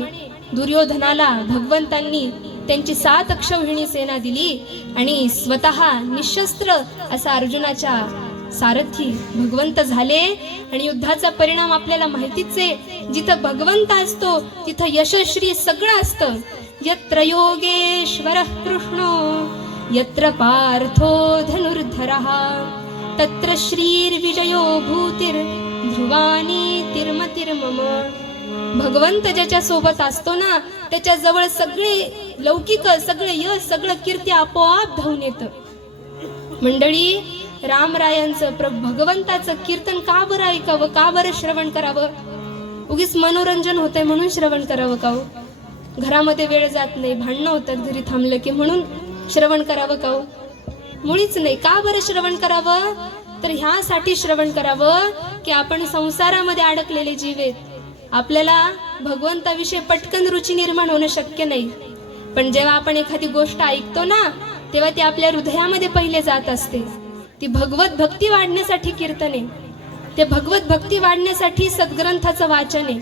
दुर्योधनाला भगवंतांनी त्यांची 7 अक्षौहिणी सेना दिली आणि स्वतः निशस्त्र असा अर्जुनाच्या सारथी भगवंत झाले. आणि युद्धाचा परिणाम आपल्याला माहितीच आहे, जिथं भगवंत असतो तिथं यशस्वी सगळं असतं. यत्र योगेश्वरः कृष्णो यत्र पार्थो धनुर्धरः तत्र श्रीर्विजयो भूतिर् ध्रुवानी तिर्मतिर्मम. भगवंत ज्याच्या सोबत असतो ना त्याच्या जवळ सगळे लौकिक, सगळे यश, सगळं कीर्ती आपोआप धावून येतं. मंडळी, रामरायांचं भगवंताचं कीर्तन का बरं ऐकावं, का बरं श्रवण करावं? उगीच मनोरंजन होतंय म्हणून श्रवण करावं का हो? घरामध्ये वेळ जात नाही, भांडणं होतात घरी थांबलं की म्हणून श्रवण करावं का हो? मुळीच नाही. का बरं श्रवण करावं? तर ह्यासाठी श्रवण करावं की आपण संसारामध्ये अडकलेले जीव आहेत. आपल्याला भगवंताविषयी पटकन रुची निर्माण होणं शक्य नाही, पण जेव्हा आपण एखादी गोष्ट ऐकतो ना तेव्हा ती आपल्या हृदयामध्ये पहिले जात असते. ती भगवत भक्ती वाढण्यासाठी कीर्तन आहे, ते भगवत भक्ती वाढण्यासाठी सद्ग्रंथाचं वाचन आहे.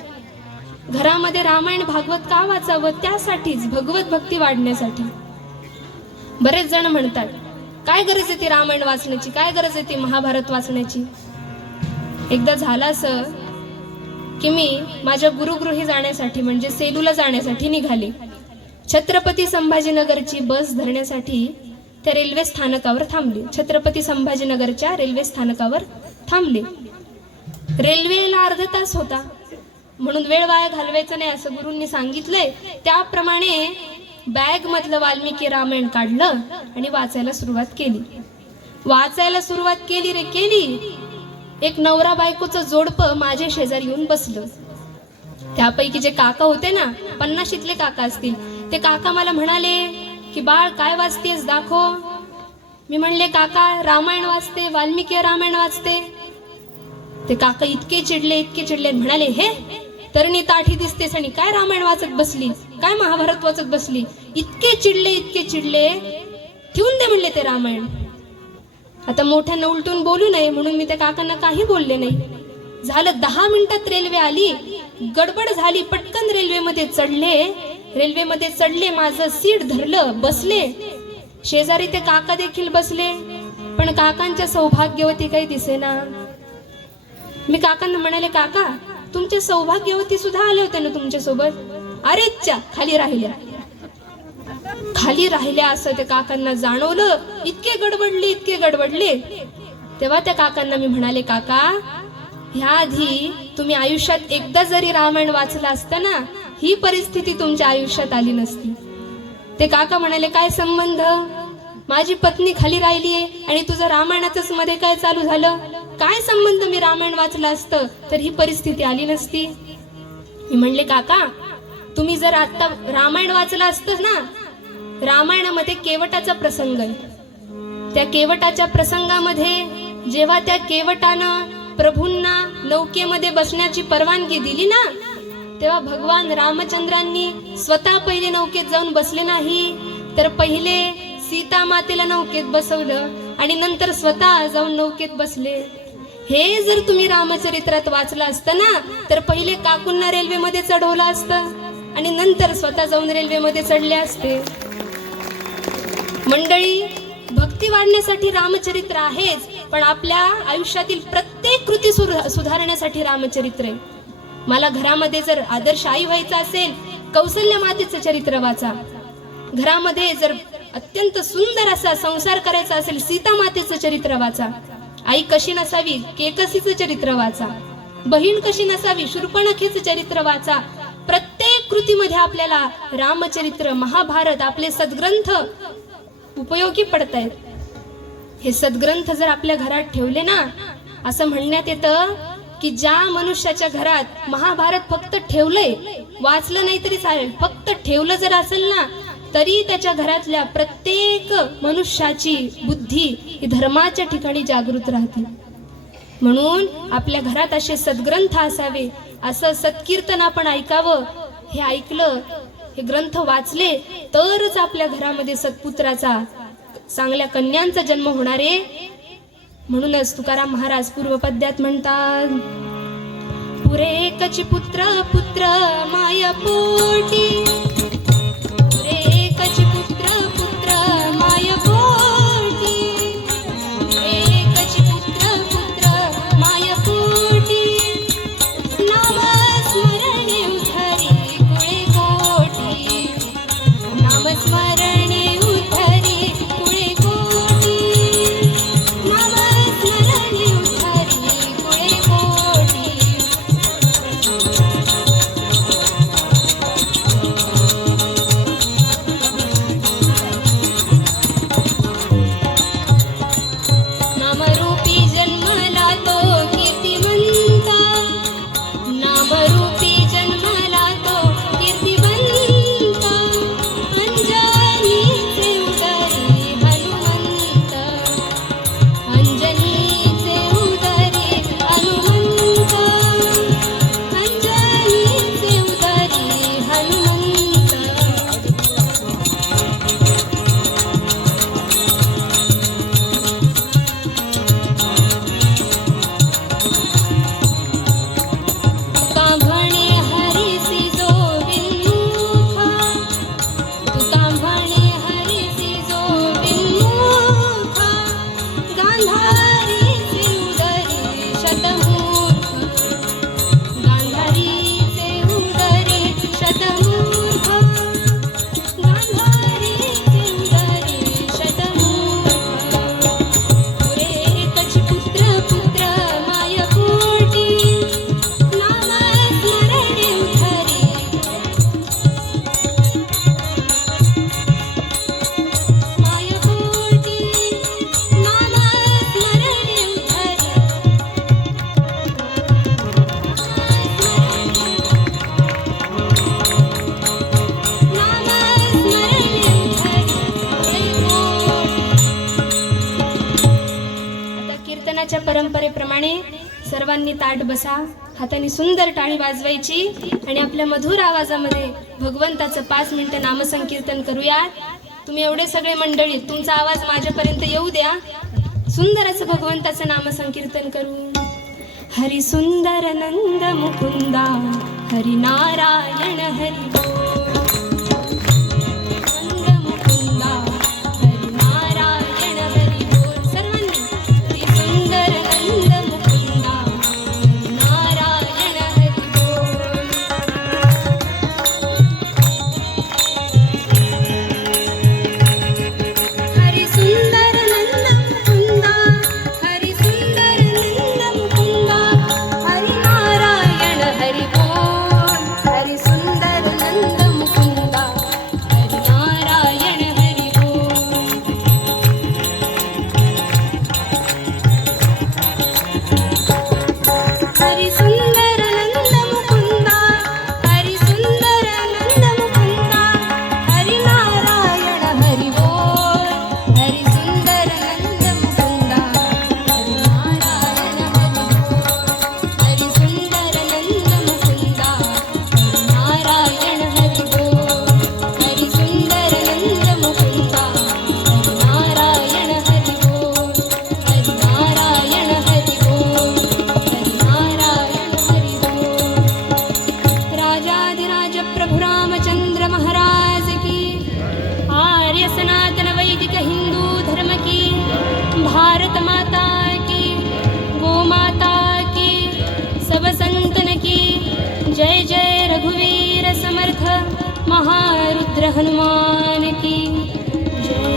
घरामध्ये रामायण भागवत का वाचावं? त्यासाठीच, भगवत भक्ती वाढण्यासाठी. बरेच जण म्हणतात काय गरज आहे ती रामायण वाचण्याची, काय गरज आहे ती महाभारत वाचण्याची. एकदा झालं असं की मी माझ्या गुरुगृही जाण्यासाठी म्हणजे सेलूला जाण्यासाठी निघाले. छत्रपती संभाजीनगरची बस धरण्यासाठी त्या रेल्वे स्थानकावर थांबले. छत्रपती संभाजीनगरच्या रेल्वे स्थानकावर थांबले. रेल्वेला अर्धा तास होता म्हणून वेळ वाया घालवायचा नाही असं गुरूंनी सांगितलंय. त्याप्रमाणे बॅग मधलं वाल्मिकी रामायण काढलं आणि वाचायला सुरुवात केली. वाचायला सुरुवात केली रे केली. एक नवरा बायकोचं जोडपं माझ्या शेजारी येऊन बसलं. त्यापैकी जे काका होते ना, 50शीतले काका असतील, ते काका मला म्हणाले की बाळ काय वाचतेस, दाखव. मी म्हणले काका रामायण वाचते, वाल्मिकी रामायण वाचते. ते काका इतके चिडले म्हणाले हे तरणी ताठी दिसतेस आणि काय रामायण वाचत बसली, काय महाभारत वाचत बसली. इतके चिडले ठेवून दे म्हणले ते रामायण. आता मोठ्यांना उलटून बोलू नये म्हणून मी त्या काकांना काही बोलले नाही. झालं 10 मिनिटात रेल्वे आली, गडबड झाली, पटकन रेल्वेमध्ये चढले, माझं सीट धरलं, बसले. शेजारी ते काका देखील बसले, पण काकांच्या सौभाग्यवती काही दिसेना. मी काकांना म्हणाले काका तुमचे सौभाग्यवती सुद्धा आले होते ना तुमच्या सोबत. अरे च्या, खाली राहिल्या असं ते काकांना जाणवलं. इतके गडबडले. तेव्हा त्या काकांना मी म्हणाले काका ह्या आधी तुम्ही आयुष्यात एकदा जरी रामायण वाचलं असतं ना ही परिस्थिती तुमच्या आयुष्यात आली नसती. ते काका म्हणाले काय संबंध, माझी पत्नी खाली राहिलीये आणि तुझं रामायणाचंच मध्ये काय चालू झालं, काय संबंध, मी रामायण वाचलं असतं तर ही परिस्थिती आली नसती. मी म्हणले काका तुम्ही जर आता रामायण वाचलं असतं ना, रामायणामध्ये केवटाचा प्रसंग आहे. त्या केवटाच्या प्रसंगामध्ये जेव्हा त्या केवटानं प्रभूंना नौकेमध्ये बसण्याची परवानगी दिली ना तेव्हा भगवान रामचंद्रांनी स्वतः पहिले नौकेत जाऊन बसले नाही, तर पहिले सीता मातेला नौकेत बसवलं आणि नंतर स्वतः जाऊन नौकेत बसले. हे जर तुम्ही रामचरित्रात वाचलं असतं ना तर पहिले काकूंना रेल्वेमध्ये चढवलं असतं आणि नंतर स्वतः जाऊन रेल्वेमध्ये चढले असते. मंडळी, भक्ती वाढण्यासाठी रामचरित्र आहेच, पण आपल्या आयुष्यातील प्रत्येक कृती सुधारण्यासाठी रामचरित्र आहे. मला घरामध्ये जर आदर्श आई व्हायचा असेल, कौसल्य मातेचं चरित्र वाचा. घरामध्ये जर अत्यंत सुंदर असा संसार करायचा असेल, सीता मातेचं चरित्र वाचा. आई कशी नसावी, केकसीचं चरित्र वाचा. बहीण कशी नसावी, शूर्पणखेचं चरित्र वाचा. प्रत्येक कृतीमध्ये आपल्याला रामचरित्र, महाभारत, आपले सद्ग्रंथ उपयोगी पडतायत. हे सद्ग्रंथ जर आपल्या घरात ठेवले ना, असं म्हणण्यात येतं की ज्या मनुष्याच्या घरात महाभारत फक्त ठेवलंय, वाचलं नाही तरी चालेल, फक्त ठेवलं जर असेल ना, तरी त्याच्या घरातल्या प्रत्येक मनुष्याची बुद्धी ही धर्माच्या ठिकाणी जागृत राहते. म्हणून आपल्या घरात असे सद्ग्रंथ असावे, असं सत्कीर्तन आपण ऐकावं. हे ऐकलं, हे ग्रंथ वाचले तरच आपल्या घरामध्ये सत्पुत्राचा, चांगल्या कन्यांचा जन्म होणार आहे. म्हणूनच तुकाराम महाराज पूर्वपद्यात म्हणतात, पुरे एकच पुत्र पुत्र माया पोटी, पुरे एकच पुत्र पुत्र माया पोटी, पुरे एकच पुत्र पुत्र माया पोटी, नाम स्मरणे उधरी कुळे कोटी, नाम स्मरणे उधरी कुळे कोटी, नाम स्मरणे उधरी कुळे कोटी. नामरूपी जन्मला तो कीर्तिवंता, नामरूपी जन्मला तो कीर्तिवंता, अंजनीचे उदरी हनुमंत, अंजनीचे उदरी हनुमंत, अंजनीचे उदरी हनुमंत. तुका म्हणे हरिसी जो विन्मुखा, तुका म्हणे हरिसी जो विन्मुखा, गांधारीचे उदरी शतमूर्ख, गांधारीचे उदरी शतमूर्ख, गांधारीचे उदरी शतमूर्ख. पुरे एकच पुत्र पुत्र माया पोटी, नाम स्मरणे उधरी, माया पोटी, नाम स्मरणे उधरी, नाम स्मरणे उधरी. आता कीर्तनाच्या परंपरेप्रमाणे सर्वांनी ताट बसा, हाताने सुंदर टाळी वाजवायची आणि आपल्या मधुर आवाजामध्ये भगवंताचं 5 मिनिटं नामसंकीर्तन करूयात. तुम्ही एवढे सगळे मंडळी, तुमचा आवाज माझ्यापर्यंत येऊ द्या. सुंदर असं भगवंताचं नामसंकीर्तन करू. हरी सुंदर नंद मुकुंदा, हरी नारायण हरी बोल. नंद मुकुंदा, हरी नारायण हरी बोल. सर्वांनी हरी सुंदर नंद मुकुंदा, हरी नारायण हरी बोल. हरी सुंदर नंद मुकुंदा, हरी सुंदर नंद मुकुंदा, हरी नारायण हरी बोल. हरी सुंदर नंद मुकुंदा, हरी नारायण हरी बोल. हरी सुंदर नंद मुकुंदा, हरी सुंदर नंद मुकुंदा, हरी नारायण हरी बोल. हरी सुंदर नंद मुकुंदा, हरी नारायण हरी बोल. हरी सुंदर नंद मुकुंदा, हरी नारायण हरी बोल. हरी सुंदर नंद मुकुंदा, हरी नारायण हरी बोल. हरी नारायण हरी बोल. हरी नारायण हरी बोल. राजाधिराज प्रभु रामचंद्र महाराज की, आर्य सनातन वैदिक हिंदू धर्म की, भारत माता की, गो माता की, सब संतन की जय. जय रघुवीर समर्थ महारुद्र हनुमान की जय.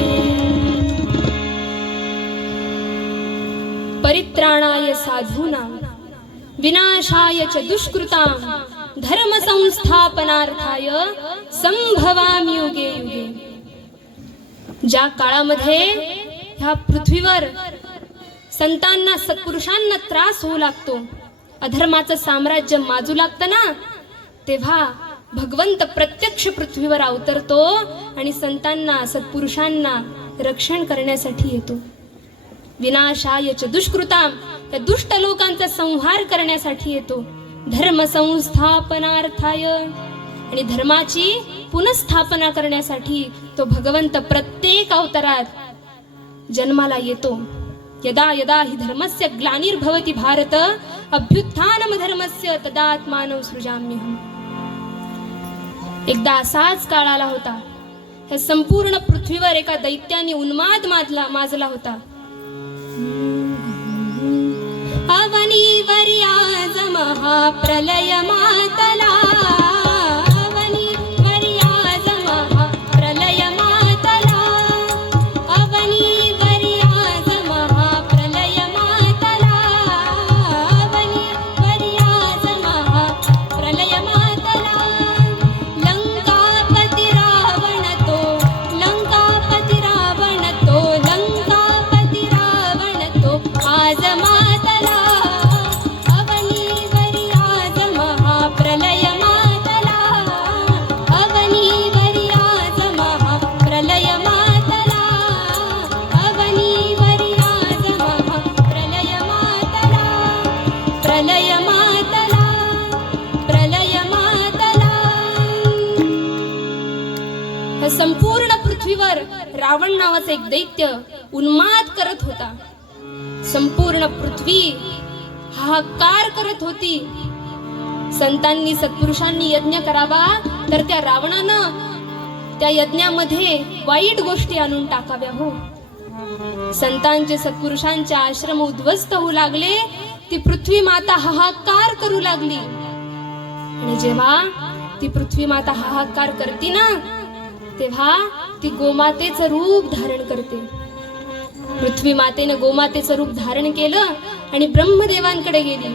परित्राणाय साधूनां, विनाशाय च दुष्कृतां, धर्म संस्थापनार्थाय संभवामि युगे युगे. ज्या काळामध्ये ह्या पृथ्वीवर संतांना, सत्पुरुषांना त्रास होऊ लागतो, अधर्माचं साम्राज्य माजू लागतं ना, तेव्हा भगवंत प्रत्यक्ष पृथ्वीवर अवतरतो आणि संतांना सत्पुरुषांना रक्षण करण्यासाठी येतो. विनाशाय च दुष्कृताम, त्या दुष्ट लोकांचा संहार करण्यासाठी येतो. धर्म संस्थापनार्थाय, आणि धर्माची पुनःस्थापना करण्यासाठी तो भगवंत प्रत्येक अवतारात जन्माला येतो. यदा यदा हि धर्मस्य ग्लानिर्भवति भारत अभ्युत्थानम धर्मस्य तदात्मानं सृजाम्यहम्. एकदा असाच काळ आला होता. ह्या संपूर्ण पृथ्वीवर एका दैत्याने उन्माद माजला होता. अवनीवर आज महाप्रलय मातला, अवनीवर आज महाप्रलय मातला, अवनीवर आज महाप्रलय मातला, अवनीवर आज महाप्रलय मातला. लंकापती रावण तो, लंकापती रावण तो, लंकापती रावण तो आज मातला. अवनीवरी आज महाप्रलय मातला, अवनीवरी आज महाप्रलय मातला, अवनीवरी आज महाप्रलय मातला, प्रलय मातला, प्रलय मातला. ह्या संपूर्ण पृथ्वीवर रावण नावाचा एक दैत्य उन्माद करत होता. संपूर्ण पृथ्वी हाहाकार करत होती. संतांनी सत्पुरुषांनी यज्ञ करावा तर त्या रावणानं त्या यज्ञामध्ये वाईट गोष्टी आणून टाकाव्या. हो, संतांचे सत्पुरुषांचे आश्रम उद्ध्वस्त होऊ लागले. ती पृथ्वी माता हाहाकार करू लागली. आणि जेव्हा ती पृथ्वी माता हाहाकार करते ना, तेव्हा ती गोमातेचं रूप धारण करते. पृथ्वी मातेनं गोमातेचं रूप धारण केलं आणि ब्रह्मदेवांकडे गेली.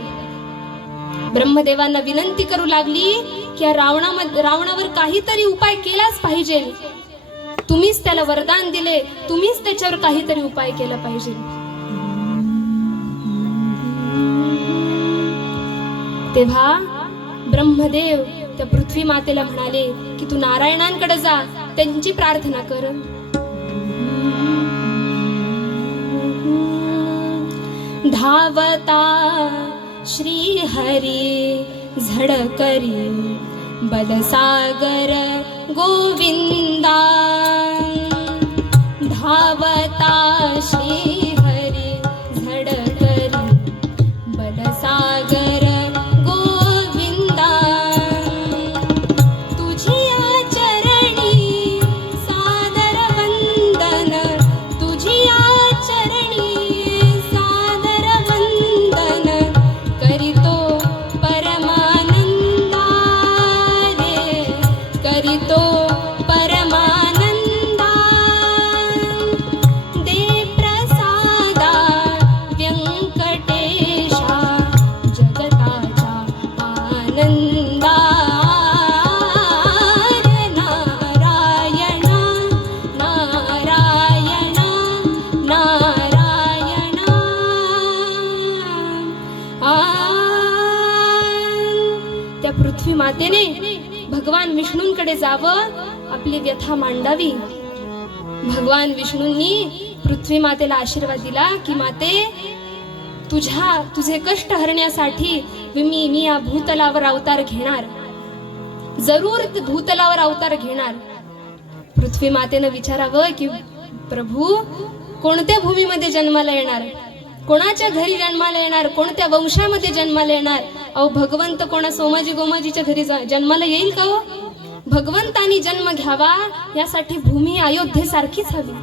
ब्रह्मदेवांना विनंती करू लागली की या रावणावर काहीतरी उपाय केलाच पाहिजे. तुम्हीच त्याला वरदान दिले, तुम्हीच त्याच्यावर काहीतरी उपाय केला पाहिजे. तेव्हा ब्रह्मदेव त्या पृथ्वी मातेला म्हणाले की तू नारायणांकडे जा, त्यांची प्रार्थना कर. धावता श्री हरी झडकरी बलसागर गोविंदा. धावता श्री हरी झडकरी बलसागर गोविंदा. तुझिया चरणी सादर वंदन, तुझिया चरणी सादर वंदन. करितो परमानंदा रे, करितो परमानंदा. दे प्रसादा व्यंकटेशा जगताचा आनंदा. नारायण नारायण नारायण. त्या पृथ्वी मातेने भगवान विष्णूंकडे जावं, आपली व्यथा मांडावी. भगवान विष्णूंनी पृथ्वी मातेला आशीर्वाद दिला की माते, तुझे कष्ट हरण्यासाठी मी या भूतलावर अवतार घेणार, जरूर भूतलावर अवतार घेणार. पृथ्वी मातेनं विचारावं की प्रभू कोणत्या भूमीमध्ये जन्माला येणार, कोणाच्या घरी जन्माला येणार, कोणत्या वंशामध्ये जन्माला येणार. अहो भगवंत कोणा सोमाजी गोमाजीच्या घरी जन्माला येईल का हो? भगवंतानी जन्म घ्यावा यासाठी भूमी अयोध्येसारखीच हवी.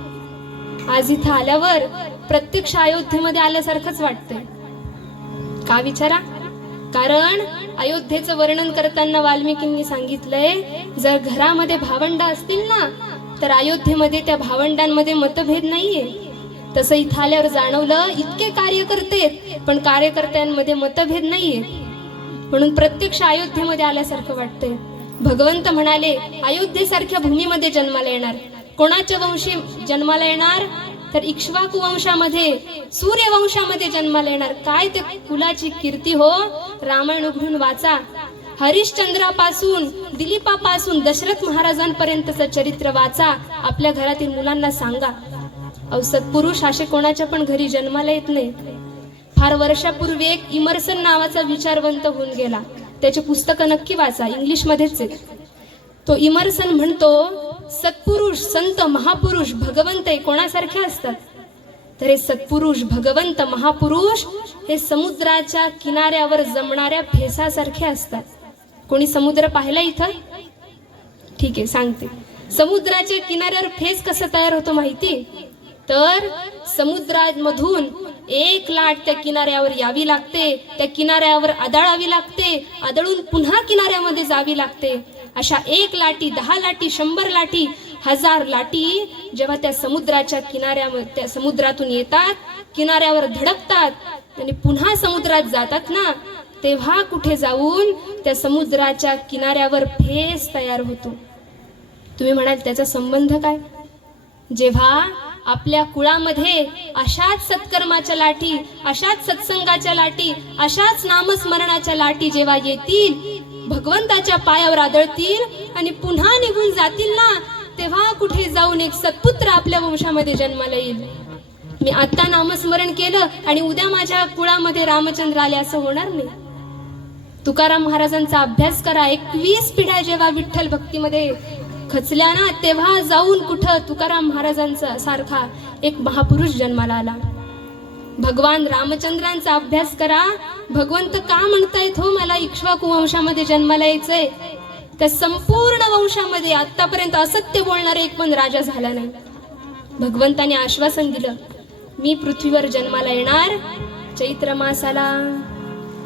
आज इथं आल्यावर प्रत्यक्ष अयोध्येमध्ये आल्यासारखंच वाटतंय. का विचारा? कारण अयोध्येचं वर्णन करताना वाल्मिकींनी सांगितलंय, जर घरामध्ये भावंड असतील ना तर अयोध्येमध्ये त्या भावंडांमध्ये मतभेद नाहीये. तसं इथं आल्यावर जाणवलं, इतके कार्यकर्ते पण कार्यकर्त्यांमध्ये मतभेद नाहीये. म्हणून प्रत्यक्ष अयोध्येमध्ये आल्यासारखं वाटतंय. भगवंत म्हणाले अयोध्येसारख्या भूमीमध्ये जन्माला येणार. कोणाच्या वंशी जन्माला येणार तर इक्ष्वाकू वंशामध्ये, सूर्यवंशामध्ये जन्माला येणार. काय ते कुलाची कीर्ती हो. रामायण उघडून वाचा. हरिश्चंद्रापासून दिलीपापासून दशरथ महाराजांपर्यंतचं चरित्र वाचा, आपल्या घरातील मुलांना सांगा. अहो सत्पुरुष असे कोणाच्या पण घरी जन्माला येत नाही. फार वर्षापूर्वी एक इमर्सन नावाचा विचारवंत होऊन गेला. त्याचे पुस्तकं नक्की वाचा, इंग्लिशमध्येच आहे. तो इमर्सन म्हणतो, सत्पुरुष, संत, महापुरुष, भगवंत हे कोणासारखे असतात? तर हे सत्पुरुष, भगवंत, महापुरुष हे समुद्राच्या किनाऱ्यावर जमणाऱ्या फेसासारखे असतात. कोणी समुद्र पाहिला इथं? ठीक आहे, सांगते. समुद्राच्या किनाऱ्यावर फेस कसा तयार होतो माहिती? तर समुद्रामधून एक लाट त्या किनाऱ्यावर यावी लागते, त्या किनाऱ्यावर आदळावी लागते, आदळून पुन्हा किनाऱ्यामध्ये जावी लागते. अशा 1 लाटी, 10 लाटी, 100 लाटी, 1000 लाटी जेव्हा त्या समुद्राच्या किनाऱ्यावर, त्या समुद्रातून येतात, किनाऱ्यावर धडकतात आणि पुन्हा समुद्रात जातात ना, तेव्हा कुठे जाऊन त्या समुद्राच्या किनाऱ्यावर फेस तयार होतो. तुम्ही म्हणाल त्याचा संबंध काय? जेव्हा आपल्या कुळामध्ये अशाच सत्कर्माच्या लाटी, अशाच सत्संगाच्या लाटी, अशाच नामस्मरणाच्या लाटी जेव्हा येतील, भगवंताच्या पायावर आदळतील आणि पुन्हा निघून जातील ना, तेव्हा कुठे जाऊन एक सत्पुत्र आपल्या वंशामध्ये जन्माला येईल. मी आता नामस्मरण केलं आणि उद्या माझ्या कुळामध्ये रामचंद्र आले असं होणार नाही. तुकाराम महाराजांचा अभ्यास करा. 21 पिढ्या जेव्हा विठ्ठल भक्तीमध्ये खचल्या ना, तेव्हा जाऊन कुठं तुकाराम महाराजांचा सारखा एक महापुरुष जन्माला आला. भगवान रामचंद्रांचा अभ्यास करा. भगवंत का म्हणतायत हो मला इक्ष्वाकू वंशामध्ये जन्माला यायचंय? त्या संपूर्ण वंशामध्ये आतापर्यंत असत्य बोलणारा एक पण राजा झाला नाही. भगवंताने आश्वासन दिलं, मी पृथ्वीवर जन्माला येणार चैत्र मासाला.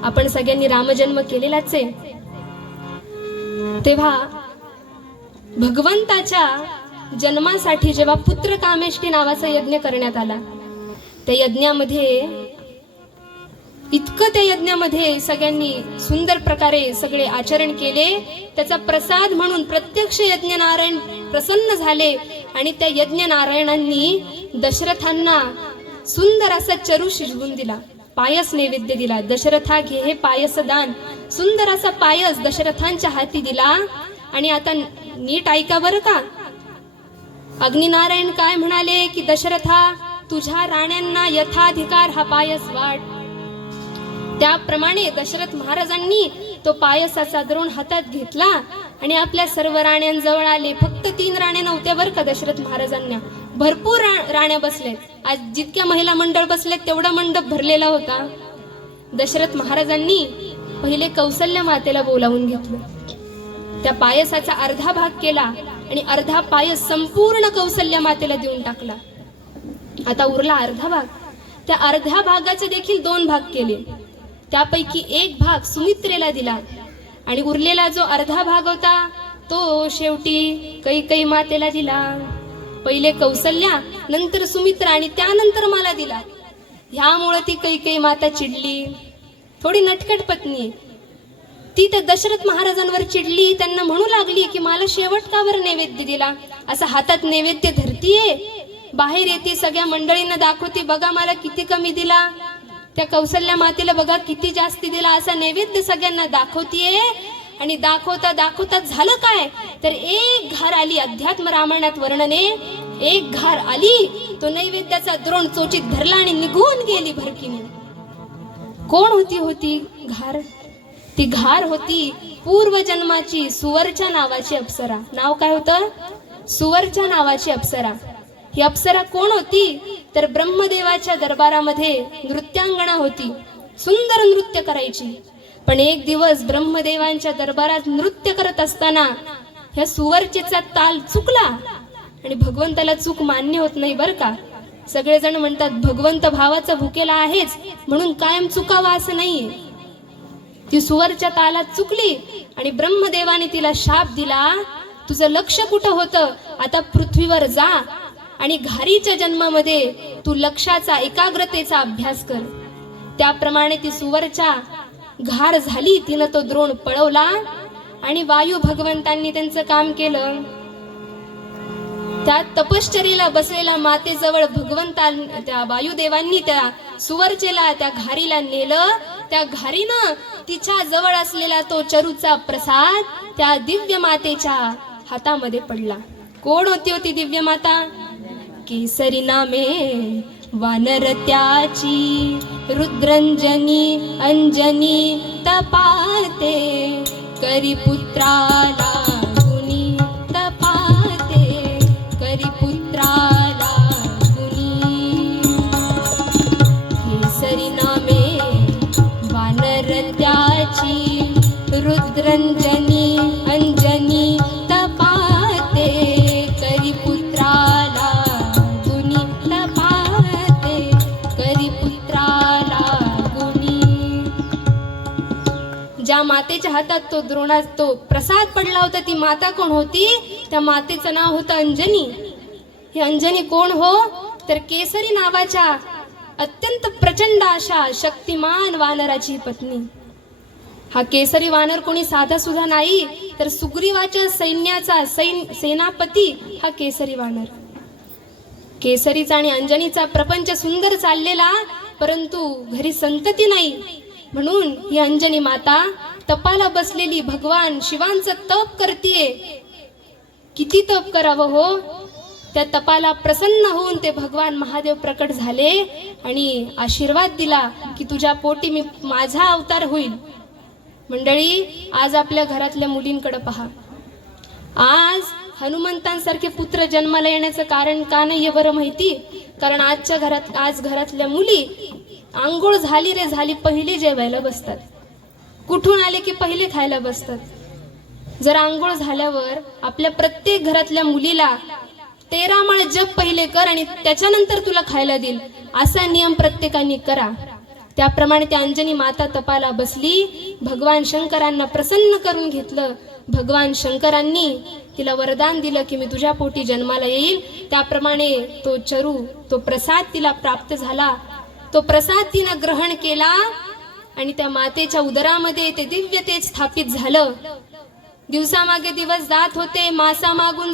आपण सगळ्यांनी रामजन्म केलेलाच आहे. तेव्हा भगवंताच्या जन्मासाठी जेव्हा पुत्र कामेष्टी नावाचा यज्ञ करण्यात आला, त्या यज्ञामध्ये इतकं, त्या यज्ञामध्ये सगळ्यांनी सुंदर प्रकारे सगळे आचरण केले. त्याचा प्रसाद म्हणून प्रत्यक्ष यज्ञ नारायण प्रसन्न झाले आणि त्या यज्ञ नारायणांनी दशरथांना सुंदर असा चरू शिजवून दिला, पायस नैवेद्य दिला. दशरथा घे हे पायस दान. सुंदर असा पायस दशरथांच्या हाती दिला. आणि आता नीट ऐका बरं का, अग्निनारायण काय म्हणाले की दशरथा, तुझ्या राण्यांना यथाधिकार हा पायस वाट. त्याप्रमाणे दशरथ महाराजांनी तो पायसाचा द्रोण हातात घेतला आणि आपल्या सर्व राण्यांजवळ आले. फक्त 3 राण्या नव्हत्या बरं का दशरथ महाराजांना, भरपूर राण्या बसलेत. आज जितक्या महिला मंडळ बसलेत तेवढा मंडप भरलेला होता. दशरथ महाराजांनी पहिले कौसल्य मातेला बोलावून घेतलं. त्या पायसाचा अर्धा भाग केला आणि अर्धा पायस संपूर्ण कौसल्य मातेला देऊन टाकला. आता उरला अर्धा भाग. त्या अर्ध्या भागाचे देखील 2 भाग केले. त्यापैकी 1 भाग सुमित्रेला दिला आणि उरलेला जो अर्धा भाग होता तो शेवटी कैकेयी मातेला दिला. पहिले कौसल्या, नंतर सुमित्रा आणि त्यानंतर मला दिला. ह्यामुळे ती कैकेयी माता चिडली. थोडी नटखट पत्नी, ती त्या दशरथ महाराजांवर चिडली. त्यांना म्हणू लागली की मला शेवट का बरं नैवेद्य दिला? असं हातात नैवेद्य धरतीये, बाहेर येते, सगळ्या मंडळींना दाखवते, बघा मला किती कमी दिला, त्या कौसल्या मातेला बघा किती जास्ती दिला, असा नैवेद्य सगळ्यांना दाखवतीये. आणि दाखवता दाखवता झालं काय, तर एक घार आली. अध्यात्म रामायणात वर्णने, एक घार आली, तो नैवेद्याचा द्रोण चोचीत धरला आणि निघून गेली भरकीने. कोण होती घार? ती घार होती पूर्वजन्माची सुवर्चा नावाची अप्सरा. नाव काय होतं? सुवर्चा नावाची अप्सरा. ही अप्सरा कोण होती? तर ब्रह्मदेवाच्या दरबारामध्ये नृत्यांगना होती. सुंदर नृत्य करायची. पण एक दिवस ब्रह्मदेवांच्या दरबारात नृत्य करत असताना ह्या सुवर्चेचा ताल चुकला आणि भगवंताला चूक मान्य होत नाही बरं का. सगळेजण म्हणतात भगवंत भावाचा भुकेला आहेच म्हणून कायम चुकावा असं नाहीये. ती सुवरच्या तालात चुकली आणि ब्रह्मदेवाने तिला शाप दिला, तुझं लक्ष कुठं होतं? आता पृथ्वीवर जा आणि घारीच्या जन्मामध्ये तू लक्षाचा, एकाग्रतेचा अभ्यास कर. त्याप्रमाणे ती सुवरच्या घार झाली. तिनं तो द्रोण पळवला आणि वायू भगवंतांनी त्यांचं काम केलं. त्या तपश्चर्येला बसलेल्या मातेजवळ भगवंता, त्या वायुदेवांनी त्या सुवर्चेला त्या घारीला नेलं. त्या घारीनं तिच्या जवळ असलेला तो चरूचा प्रसाद त्या दिव्य मातेच्या हातामध्ये पडला. कोण होती होती दिव्य माता? केसरी नामे वानर त्याची, रुद्रंजनी अंजनी तपाते, करी पुत्राला गुणी तपाते, करी पुत्राला गुणी. केसरी नामे वानर त्याची, रुद्रंजनी अंजनी तपाते, करी पुत्राला गुणी तपाते, करी पुत्राला गुणी. ज्या मातेच्या हातात तो प्रसाद पडला होता ती माता कोण होती? त्या मातेचं नाव होतं अंजनी. ही अंजनी कोण हो? तर केसरी नावाच्या अत्यंत प्रचंड अशा शक्तिमान वानराची पत्नी. हा केसरी वानर कोणी साधा सुद्धा नाही, तर सुग्रीवाच्या सैन्याचा सेनापती हा केसरी वानर. केसरीचा आणि अंजनीचा प्रपंच सुंदर चाललेला, परंतु घरी संतती नाही, म्हणून ही अंजनी माता तपाला बसलेली भगवान शिवांचं तप करतीये. किती तप करावं हो? त्या तपाला प्रसन्न होऊन ते भगवान महादेव प्रकट झाले आणि आशीर्वाद दिला की तुझ्या पोटी मी माझा अवतार होईल. मंडळी, आज आपल्या घरातल्या मुलींकडे पहा. आज हनुमंतांसारखे पुत्र जन्माला येण्याचं कारण का नाही बरं माहिती? कारण आज घरातल्या मुली आंघोळ झाली रे झाली पहिले जेवायला बसतात. कुठून आले की पहिले खायला बसतात. जर आंघोळ झाल्यावर आपल्या प्रत्येक घरातल्या मुलीला 13 माळ जप पहिले कर आणि त्याच्यानंतर तुला खायला देईल, असा नियम प्रत्येकाने करा. त्याप्रमाणे त्या अंजनी माता तपाला बसली. भगवान शंकरांना प्रसन्न करून घेतलं. भगवान शंकरांनी तिला वरदान दिलं की मी तुझ्या पोटी जन्माला येईल. त्याप्रमाणे तो चरू, तो प्रसाद तिला प्राप्त झाला. तो प्रसाद तिनं ग्रहण केला आणि त्या मातेच्या उदरामध्ये ते दिव्य तेज स्थापित झालं. दिवसामागे दिवस जात होते, मासामागून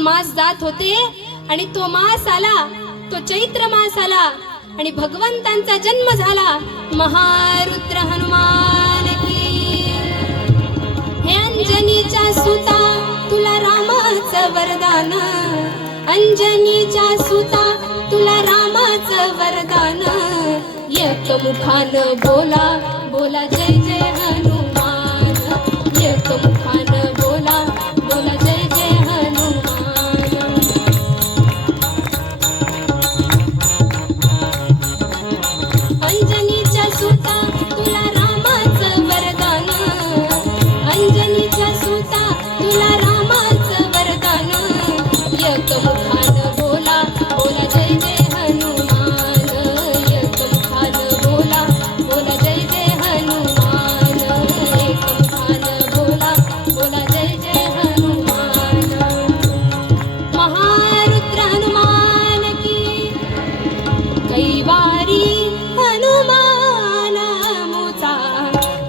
मास जात होते आणि तो मास आला, तो चैत्र मास आला आणि भगवंतांचा जन्म झाला. महारुद्र हनुमान की. हे अंजनीच्या सुता तुला रामाचं वरदान, अंजनीच्या सुता तुला रामाचं वरदान. एक मुखानं बोला बोला जय जय हनुमान, एक मुखानं बोला बोला जय जय हनुमान. अंजनीच्या सुता तुला रामाचं वरदान, अंजनीच्या सुता तुला रामाचं वरदान. एक मुखानं बोला बोला जय जय हनुमान, एक मुखानं बोला बोला जय जय हनुमान, एक मुखानं बोला बोला जय जय हनुमान. महारुद्र हनुमान की. कैवारी हनुमान मुचा,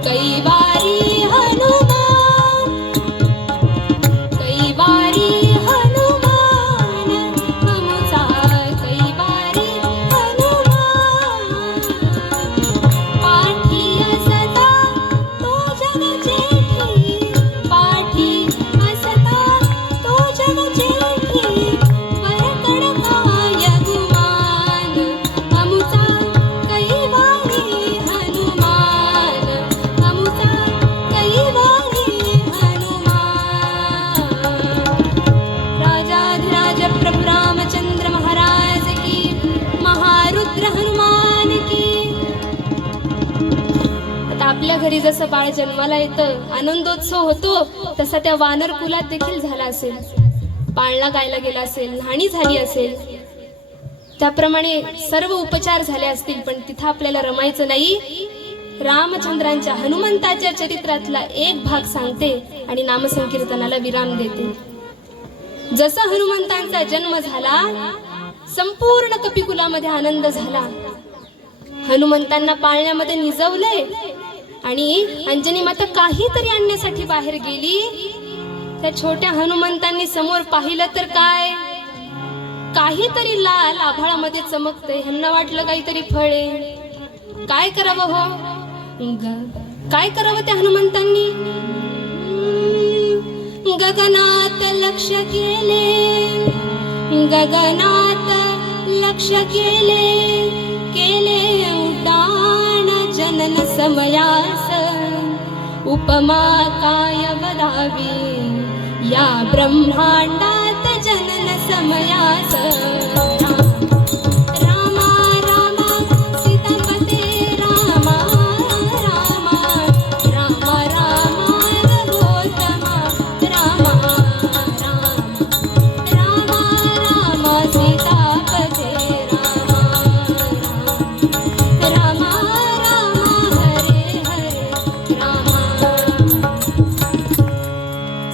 कैवारी हनुमान, कैवारी हनुमान मुचा, कैवारी हनुमान. पाठी असता तो जग जेठी, पाठी असता तो जग जेठी. वरकड काय गुमान अमुचा, कैवारी हनुमान अमुचा, कैवारी हनुमान. राजाधिराज प्रभु रामचंद्र महाराज की. महारुद्र हनुमान की. आता आपल्या घरी जसं बाळ जन्माला येतं, आनंदोत्सव होतो, तसा त्या वानर कुलात देखील झाला असेल. पाळणा गायला गेला असेल, न्हाणी झाली असेल, त्याप्रमाणे सर्व उपचार झाले असतील, पण तिथं आपल्याला रमायचं नाही. रामचंद्रांच्या हनुमंताच्या चरित्रातला एक भाग सांगते आणि नामसंकीर्तनाला विराम देते. जसा हनुमंतांचा जन्म झाला, संपूर्ण कपिकुलामध्ये आनंद झाला. हनुमंतांना पाळण्यामध्ये निजवलंय आणि अंजनी माता काहीतरी आणण्यासाठी बाहेर गेली. त्या छोट्या हनुमंतांनी समोर पाहिलं तर काय, काहीतरी लाल आभाळामध्ये चमकते. ह्यांना वाटलं काहीतरी फळे. काय करावं हो? काय करावं त्या हनुमंतांनी? गगनात लक्ष केले, गगनात लक्ष केले, केले उड्डाण जनन समयास. उपमा काय वदावी या ब्रह्मांडात जनन समयास. रामा रामा सीतापते रामा रामा रामा रामा रघोत्तमा रामा रामा रामा रामा सीतापते रामा रामा रामा हरे हरे रामा.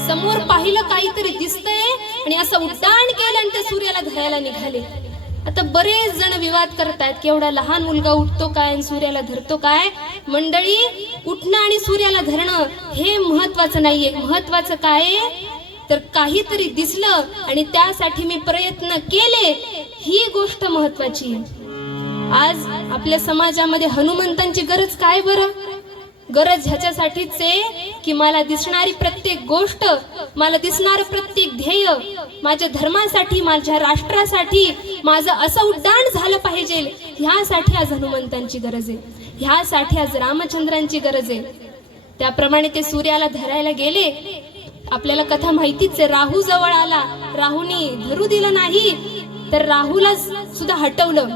समोर पाहिलं काहीतरी दिसतंय आणि असं उड्डाण केलं आणि ते सूर्याला धरायला निघाले. आता बरेच जण विवाद करतात की एवढा लहान मुलगा उठतो काय आणि सूर्याला धरतो काय. मंडळी, उठणं आणि सूर्याला धरणं हे महत्वाचं नाहीये. महत्वाचं काय तर काहीतरी दिसलं आणि त्यासाठी मी प्रयत्न केले, ही गोष्ट महत्वाची आहे. आज आपल्या समाजामध्ये हनुमंतांची गरज काय बरं? गरज ह्याच्यासाठीच आहे की मला दिसणारी प्रत्येक गोष्ट, मला दिसणारं प्रत्येक ध्येय माझ्या धर्मासाठी, माझ्या राष्ट्रासाठी माझं असं उड्डाण झालं पाहिजे. ह्यासाठी आज हनुमंतांची गरज आहे, ह्यासाठी आज रामचंद्रांची गरज आहे. त्याप्रमाणे ते सूर्याला धरायला गेले. आपल्याला कथा माहितीच आहे. राहू जवळ आला, राहूनी धरू दिलं नाही तर राहूला सुद्धा हटवलं.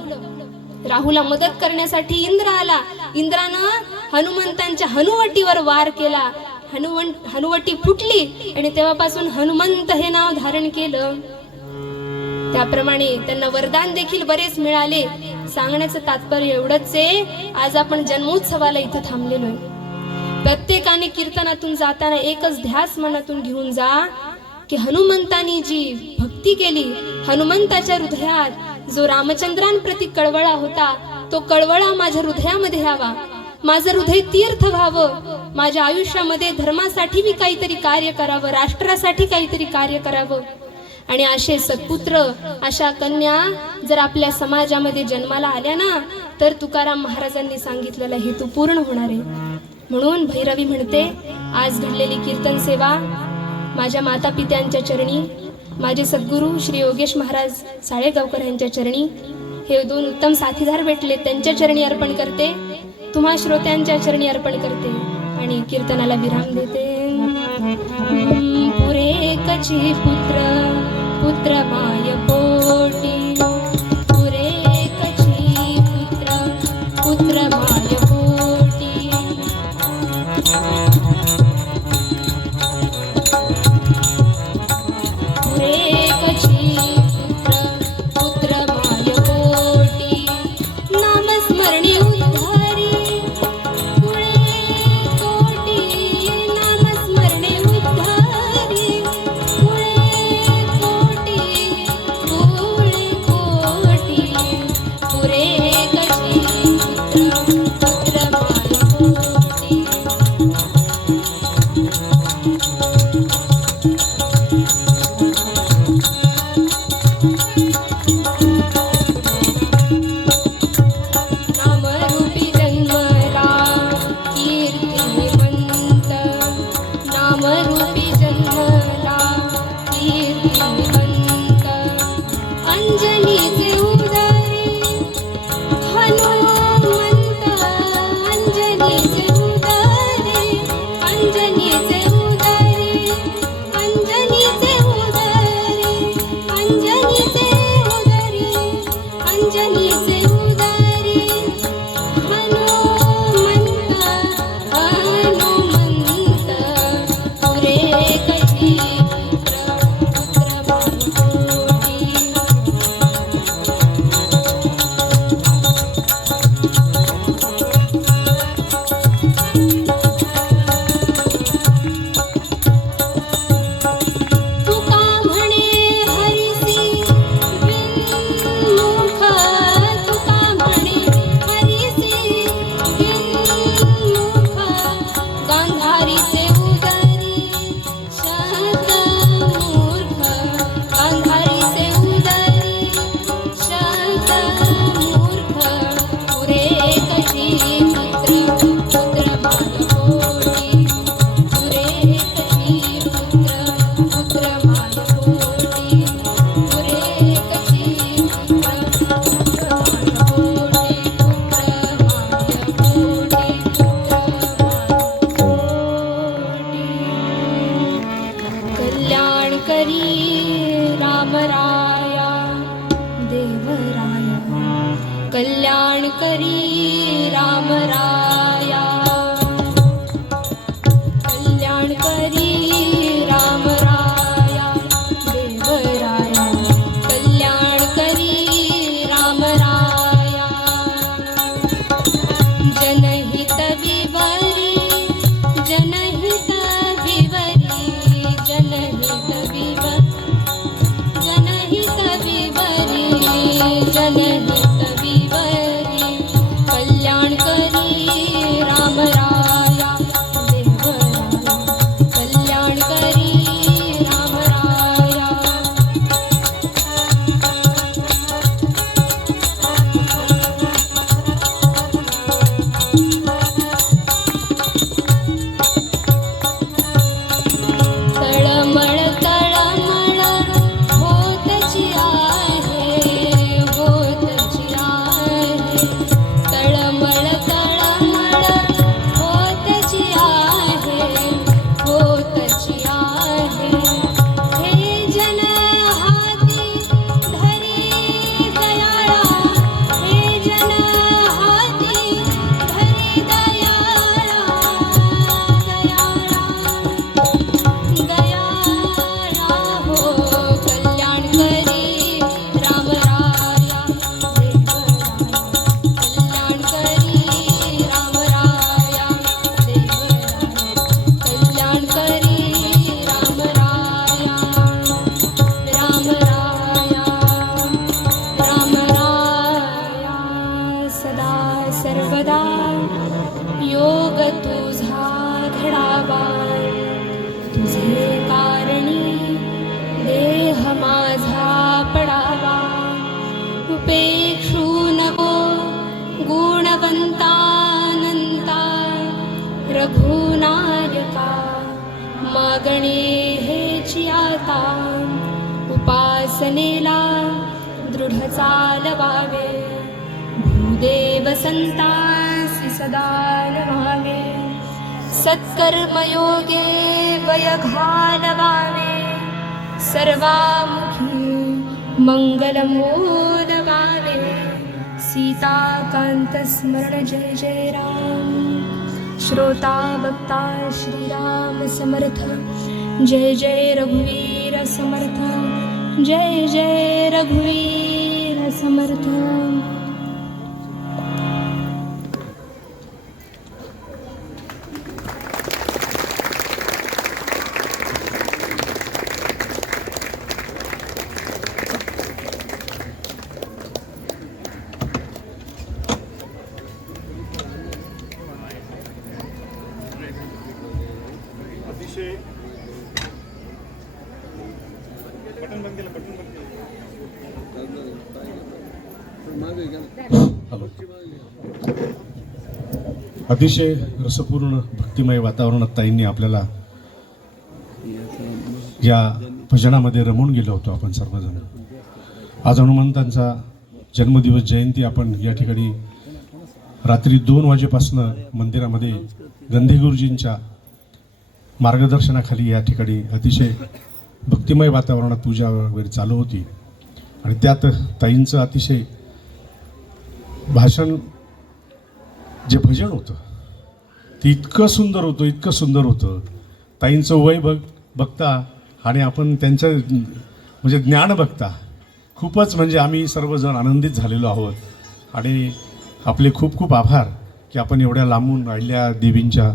राहूला मदत करण्यासाठी इंद्र आला. इंद्रानं हनुमंतांच्या हनुवटीवर वार केला. हनुवटी फुटली आणि तेव्हापासून हनुमंत हे नाव धारण केलं. त्याप्रमाणे त्यांना वरदान देखील बरेच मिळाले. सांगण्याचं तात्पर्य एवढंच आहे, आज आपण जन्मोत्सवाला इथं थांबलेलो आहे. प्रत्येकाने कीर्तनातून जाताना एकच ध्यास मनातून घेऊन जा की हनुमंतांनी जी भक्ती केली, हनुमंताच्या हृदयात जो रामचंद्रांप्रती कळवळा होता, तो कळवळा माझ्या हृदयामध्ये यावा, माझं हृदय तीर्थ व्हावं. माझ्या आयुष्यामध्ये धर्मासाठी मी काहीतरी कार्य करावं, राष्ट्रासाठी काहीतरी कार्य करावं. आणि असे सत्पुत्र, अशा कन्या जर आपल्या समाजामध्ये जन्माला आल्या ना, तर तुकाराम महाराजांनी सांगितलेला हेतू पूर्ण होणार आहे. म्हणून भैरवी म्हणते, आज घडलेली कीर्तन सेवा माझ्या माता पित्यांच्या चरणी, माझे सद्गुरू श्री योगेश महाराज साळेगावकर यांच्या चरणी, हे दोन उत्तम साथीदार भेटले त्यांच्या चरणी अर्पण करते. तुम्हा श्रोत्यांच्या चरणी अर्पण करते आणि कीर्तनाला विराम देते. पुरे कची पुत्र पुत्र माय पोटी, पुरे कची पुत्र पुत्र माय पोटी. पुरे कची पुत्र पुत्र माय पोटी. नामस्मरणी उद्धारी पुळे कोटी, नामस्मरणे उद्धारी पुळे कोटी, पुळे कोटी. पुरे कशी पुत्र पुत्र माय पोटी. नामरूपी जन्मला कीर्तिमंत, नामरूपी जन्मला कीर्तिमंत. अंजनीचे उदरी हनुमंत, अंजनीचे उदरी, अंजनीचे उदरी, अंजनीचे उदरी, अंजनीचे उदरी, अंजनीचे उदरी. हनुमंत हनुमंत पुरे कची पुत्र पुत्र माय पोटी. कल्याण करी राम राया देवराया कल्याण करी राम राया जनहित विवरी जनहित विवरी जनहित विवरी जनहित विवरी जनहित विवरी कल्याण करी राम राया देवराया कल्याण करी राम राया तळमळ तळमळ होतची आहे होतची आहे तळमळ तळमळ होतची आहे होतची आहे हे जन हाती धरी दयाळा हे जन हाती धरी दयाळा दयाळा हो कल्याण करी राम राया देवराया कल्याण करी राम राया देवराया कल्याण करी राम राया राम राया राम राया सदा सर्वदा योग तुझा घडावा तुझे कारणी देह माझा पडावा उपेक्षू नको गुणवंतानंता रघुनायका मागणे हेची आता उपासनेला दृढ चालवावे भूदेव संतांसी सदा नमावे सत्कर्मयोगे वय घालवावे सर्वामुखी मंगलमोदगावे सीताकांत स्मरण जय जय राम श्रोता भक्ता श्रीराम समर्थ जय जय रघुवीर समर्थ जय जय रघुवीर समर्थ अतिशय रसपूर्ण भक्तिमय वातावरणात ताईंनी आपल्याला या भजनामध्ये रमून गेलो होतो आपण सर्वजण. आज हनुमंतांचा जन्मदिवस जयंती आपण या ठिकाणी रात्री 2 वाजेपासनं मंदिरामध्ये गंधे गुरुजींच्या मार्गदर्शनाखाली या ठिकाणी अतिशय भक्तिमय वातावरणात पूजा वगैरे चालू होती आणि त्यात ताईंचं अतिशय भाषण जे भजन होतं ते इतकं सुंदर होतं ताईंचं वय बघता आणि आपण त्यांचं म्हणजे ज्ञान बघता खूपच म्हणजे आम्ही सर्वजण आनंदित झालेलो आहोत. आणि आपले खूप खूप आभार की आपण एवढ्या लांबून अहिल्या देवींच्या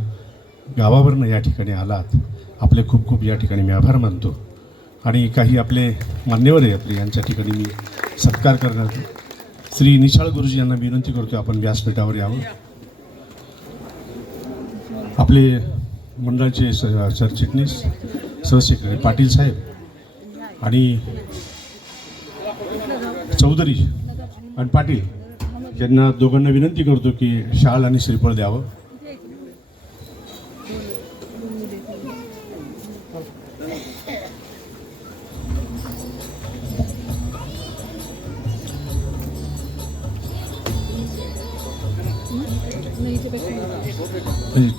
गावावरनं या ठिकाणी आलात. आपले खूप खूप या ठिकाणी मी आभार मानतो. आणि काही आपले मान्यवर आहे आपले यांच्या ठिकाणी मी सत्कार करणार श्री निशाळ गुरुजी यांना विनंती करतो आपण व्यासपीठावर यावं. आपले मंडळाचे सरचिटणीस सहसेक्रेटरी पाटील साहेब आणि चौधरी आणि पाटील यांना दोघांना विनंती करतो की शाल आणि श्रीफळ द्यावं.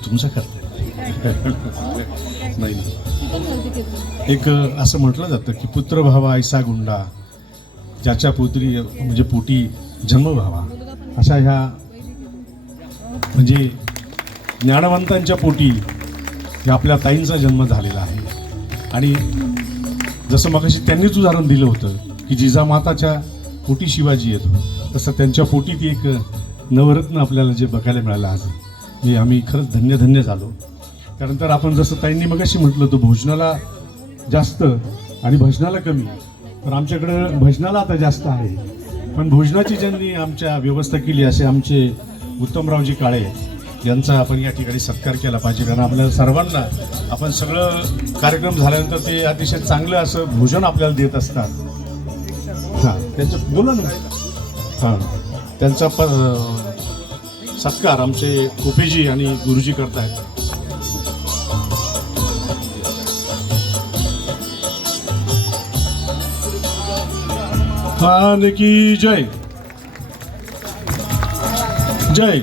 तुमचं करता नाही. एक असं म्हटलं जातं की पुत्र भावा ऐसा गुंडा ज्याच्या पुत्री म्हणजे पोटी जन्म व्हावा. अशा ह्या म्हणजे ज्ञानवंतांच्या पोटी हे आपल्या ताईंचा जन्म झालेला आहे. आणि जसं मगाशी त्यांनीच उदाहरण दिलं होतं की जिजामाताच्या पोटी शिवाजी येतो, तसं त्यांच्या पोटी ती एक नवरत्न आपल्याला जे बघायला मिळालं आज, हे आम्ही खरंच धन्य झालो. त्यानंतर आपण जसं ताईंनी मगाशी म्हटलं होतं भोजनाला जास्त आणि भजनाला कमी, तर आमच्याकडं भजनाला आता जास्त आहे, पण भोजनाची ज्यांनी आमच्या व्यवस्था केली असे आमचे उत्तमरावजी काळे यांचा आपण या ठिकाणी सत्कार केला पाहिजे. कारण आपल्याला सर्वांना आपण सगळं कार्यक्रम झाल्यानंतर ते अतिशय चांगलं असं भोजन आपल्याला देत असतात. हां, त्यांचं बोला ना. हां, त्यांचा सत्कार आमचे कोपेजी आणि गुरुजी करतायत. खान की जय जय.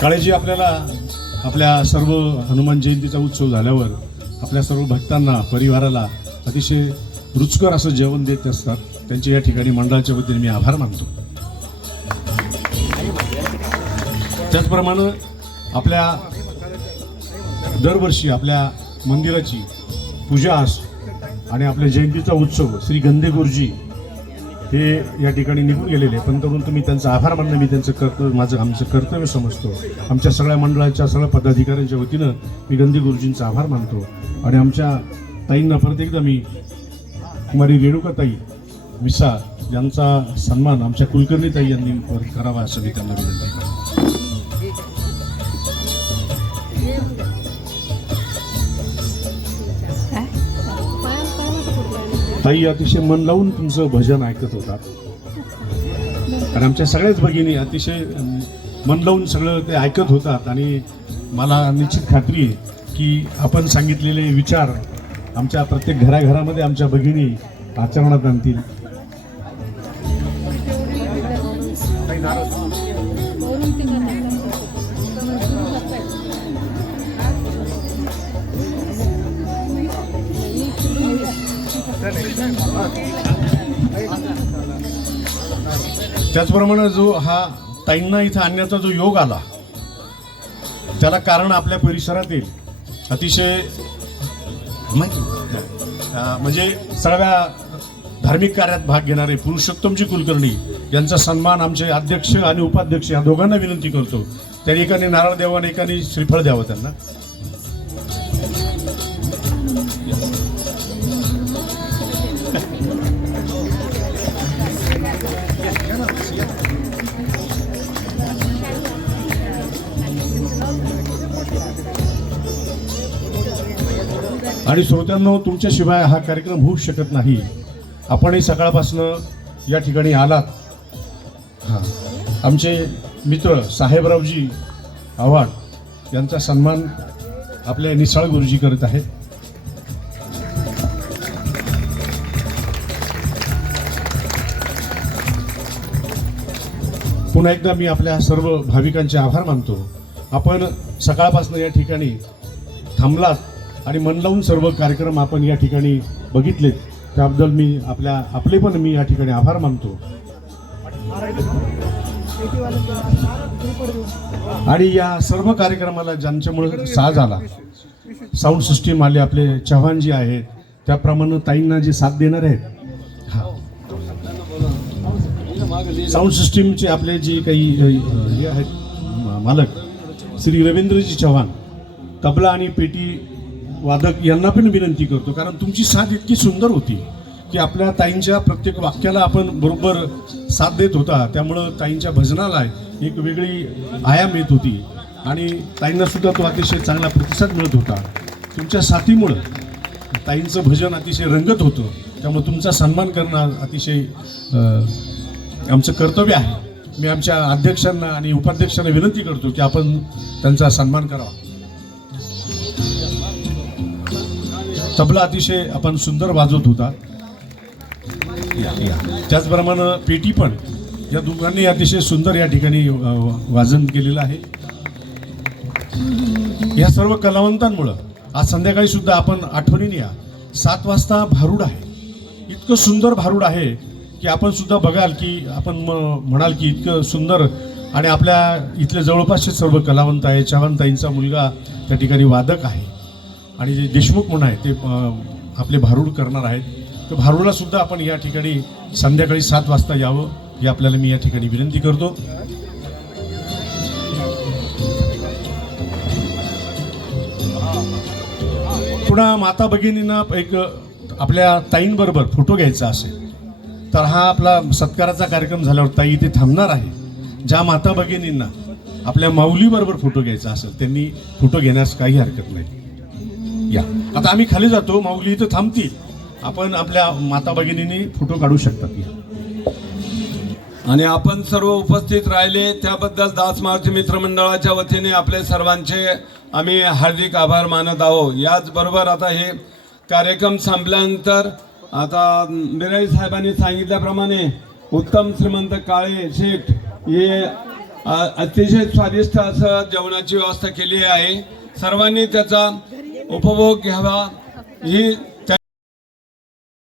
काळेजी आपल्याला आपल्या सर्व हनुमान जयंतीचा उत्सव झाल्यावर आपल्या सर्व भक्तांना परिवाराला अतिशय रुचकर असं जेवण देत असतात. त्यांच्या या ठिकाणी मंडळाच्या वतीने मी आभार मानतो. त्याचप्रमाणे आपल्या दरवर्षी आपल्या मंदिराची पूजा आणि आपल्या जयंतीचा उत्सव श्री गंधे गुरुजी हे या ठिकाणी निघून गेलेले, पण परंतु मी त्यांचा आभार मानणं मी त्यांचं कर्तव्य आमचं कर्तव्य समजतो. आमच्या सगळ्या मंडळाच्या सगळ्या पदाधिकाऱ्यांच्या वतीनं मी गंधे गुरुजींचा आभार मानतो. आणि आमच्या ताईंना परत एकदा मी कुमारी रेणुकाताई मिसा यांचा सन्मान आमच्या कुलकर्णी ताई यांनी करावा असं मी त्यांना विनंती करतो. ताई अतिशय मन लावून तुमचं भजन ऐकत होतात, आणि आमच्या सगळ्याच भगिनी अतिशय मन लावून सगळं ते ऐकत होतात. आणि मला निश्चित खात्री आहे की आपण सांगितलेले विचार आमच्या प्रत्येक घराघरामध्ये आमच्या भगिनी आचरणात आणतील. त्याचप्रमाणे जो हा ताईंना इथं आणण्याचा जो योग आला त्याला कारण आपल्या परिसरातील अतिशय म्हणजे सगळ्या धार्मिक कार्यात भाग घेणारे पुरुषोत्तमजी कुलकर्णी यांचा सन्मान आमचे अध्यक्ष आणि उपाध्यक्ष या दोघांना विनंती करतो. त्यांनी एकाने नारळ द्यावा आणि एकाने श्रीफळ द्यावं त्यांना. आणि श्रोत्यांनो, तुमच्याशिवाय हा कार्यक्रम होऊ शकत नाही. आपणही सकाळपासून या ठिकाणी आलात. हां, आमचे मित्र साहेबरावजी आव्हाड यांचा सन्मान आपले निसाळ गुरुजी करत आहेत. पुन्हा एकदा मी आपल्या सर्व भाविकांचे आभार मानतो. आपण सकाळपासून या ठिकाणी थांबलात आणि मन लावून सर्व कार्यक्रम आपण या ठिकाणी बघितलेत, त्याबद्दल मी आपले पण मी या ठिकाणी आभार मानतो. आणि या सर्व कार्यक्रमाला ज्यांच्यामुळे साथ झाला, साऊंड सिस्टीम आले आपले चव्हाणजी आहेत, त्याप्रमाणे ताईंना जे साथ देणार आहेत, साऊंड सिस्टीमचे आपले जे काही हे आहेत मालक श्री रवींद्रजी चव्हाण, तबला आणि पेटी वादक यांना पण विनंती करतो. कारण तुमची साथ इतकी सुंदर होती की आपल्या ताईंच्या प्रत्येक वाक्याला आपण बरोबर साथ देत होता. त्यामुळं ताईंच्या भजनाला एक वेगळी आयाम येत होती आणि ताईंना सुद्धा तो अतिशय चांगला प्रतिसाद मिळत होता. तुमच्या साथीमुळं ताईंचं भजन अतिशय रंगत होतं. त्यामुळे तुमचा सन्मान करणं अतिशय आमचं कर्तव्य आहे. मी आमच्या अध्यक्षांना आणि उपाध्यक्षांना विनंती करतो की आपण त्यांचा सन्मान करावा. तबला अतिशय आपण सुंदर वाजवत होता. त्याचप्रमाणे पेटी पण या दोघांनी अतिशय सुंदर या ठिकाणी वाजन केलेलं आहे. या सर्व कलावंतांमुळं आज संध्याकाळी सुद्धा आपण आठवणीने या 7 वाजता भारूड आहे. इतकं सुंदर भारूड आहे की आपण सुद्धा बघाल की आपण म्हणाल की इतकं सुंदर आणि आपल्या इथले जवळपासचे सर्व कलावंत आहे. चव्हाणताईंचा मुलगा त्या ठिकाणी वादक आहे आणि जे देशमुख म्हणून आहे ते आपले भारूड करणार आहेत. तर भारूडला सुद्धा आपण या ठिकाणी संध्याकाळी 7 वाजता यावं ही आपल्याला मी या ठिकाणी विनंती करतो. पुन्हा माता भगिनींना एक आपल्या ताईंबरोबर फोटो घ्यायचा असेल तर हा आपला सत्काराचा कार्यक्रम झाल्यावर ताई इथे थांबणार आहे. ज्या माता भगिनींना आपल्या माऊलीबरोबर फोटो घ्यायचा असेल त्यांनी फोटो घेण्यास काही हरकत नाही. या आता आम्ही खाली जातो, माऊली इथं थांबतील, आपण आपल्या माता भगिनींनी फोटो काढू शकतात. या आणि आपण सर्व उपस्थित राहिले त्याबद्दल दास मारुती मित्रमंडळाच्या वतीने आपले सर्वांचे आम्ही हार्दिक आभार मानत आहोत. याचबरोबर आता हे कार्यक्रम संपल्यानंतर आता बिराई साहेबांनी सांगितल्याप्रमाणे उत्तम श्रीमंत काळे शेठ हे अतिशय स्वादिष्ट असं जेवणाची व्यवस्था केली आहे. सर्वांनी त्याचा उपभोग घ्यावा ही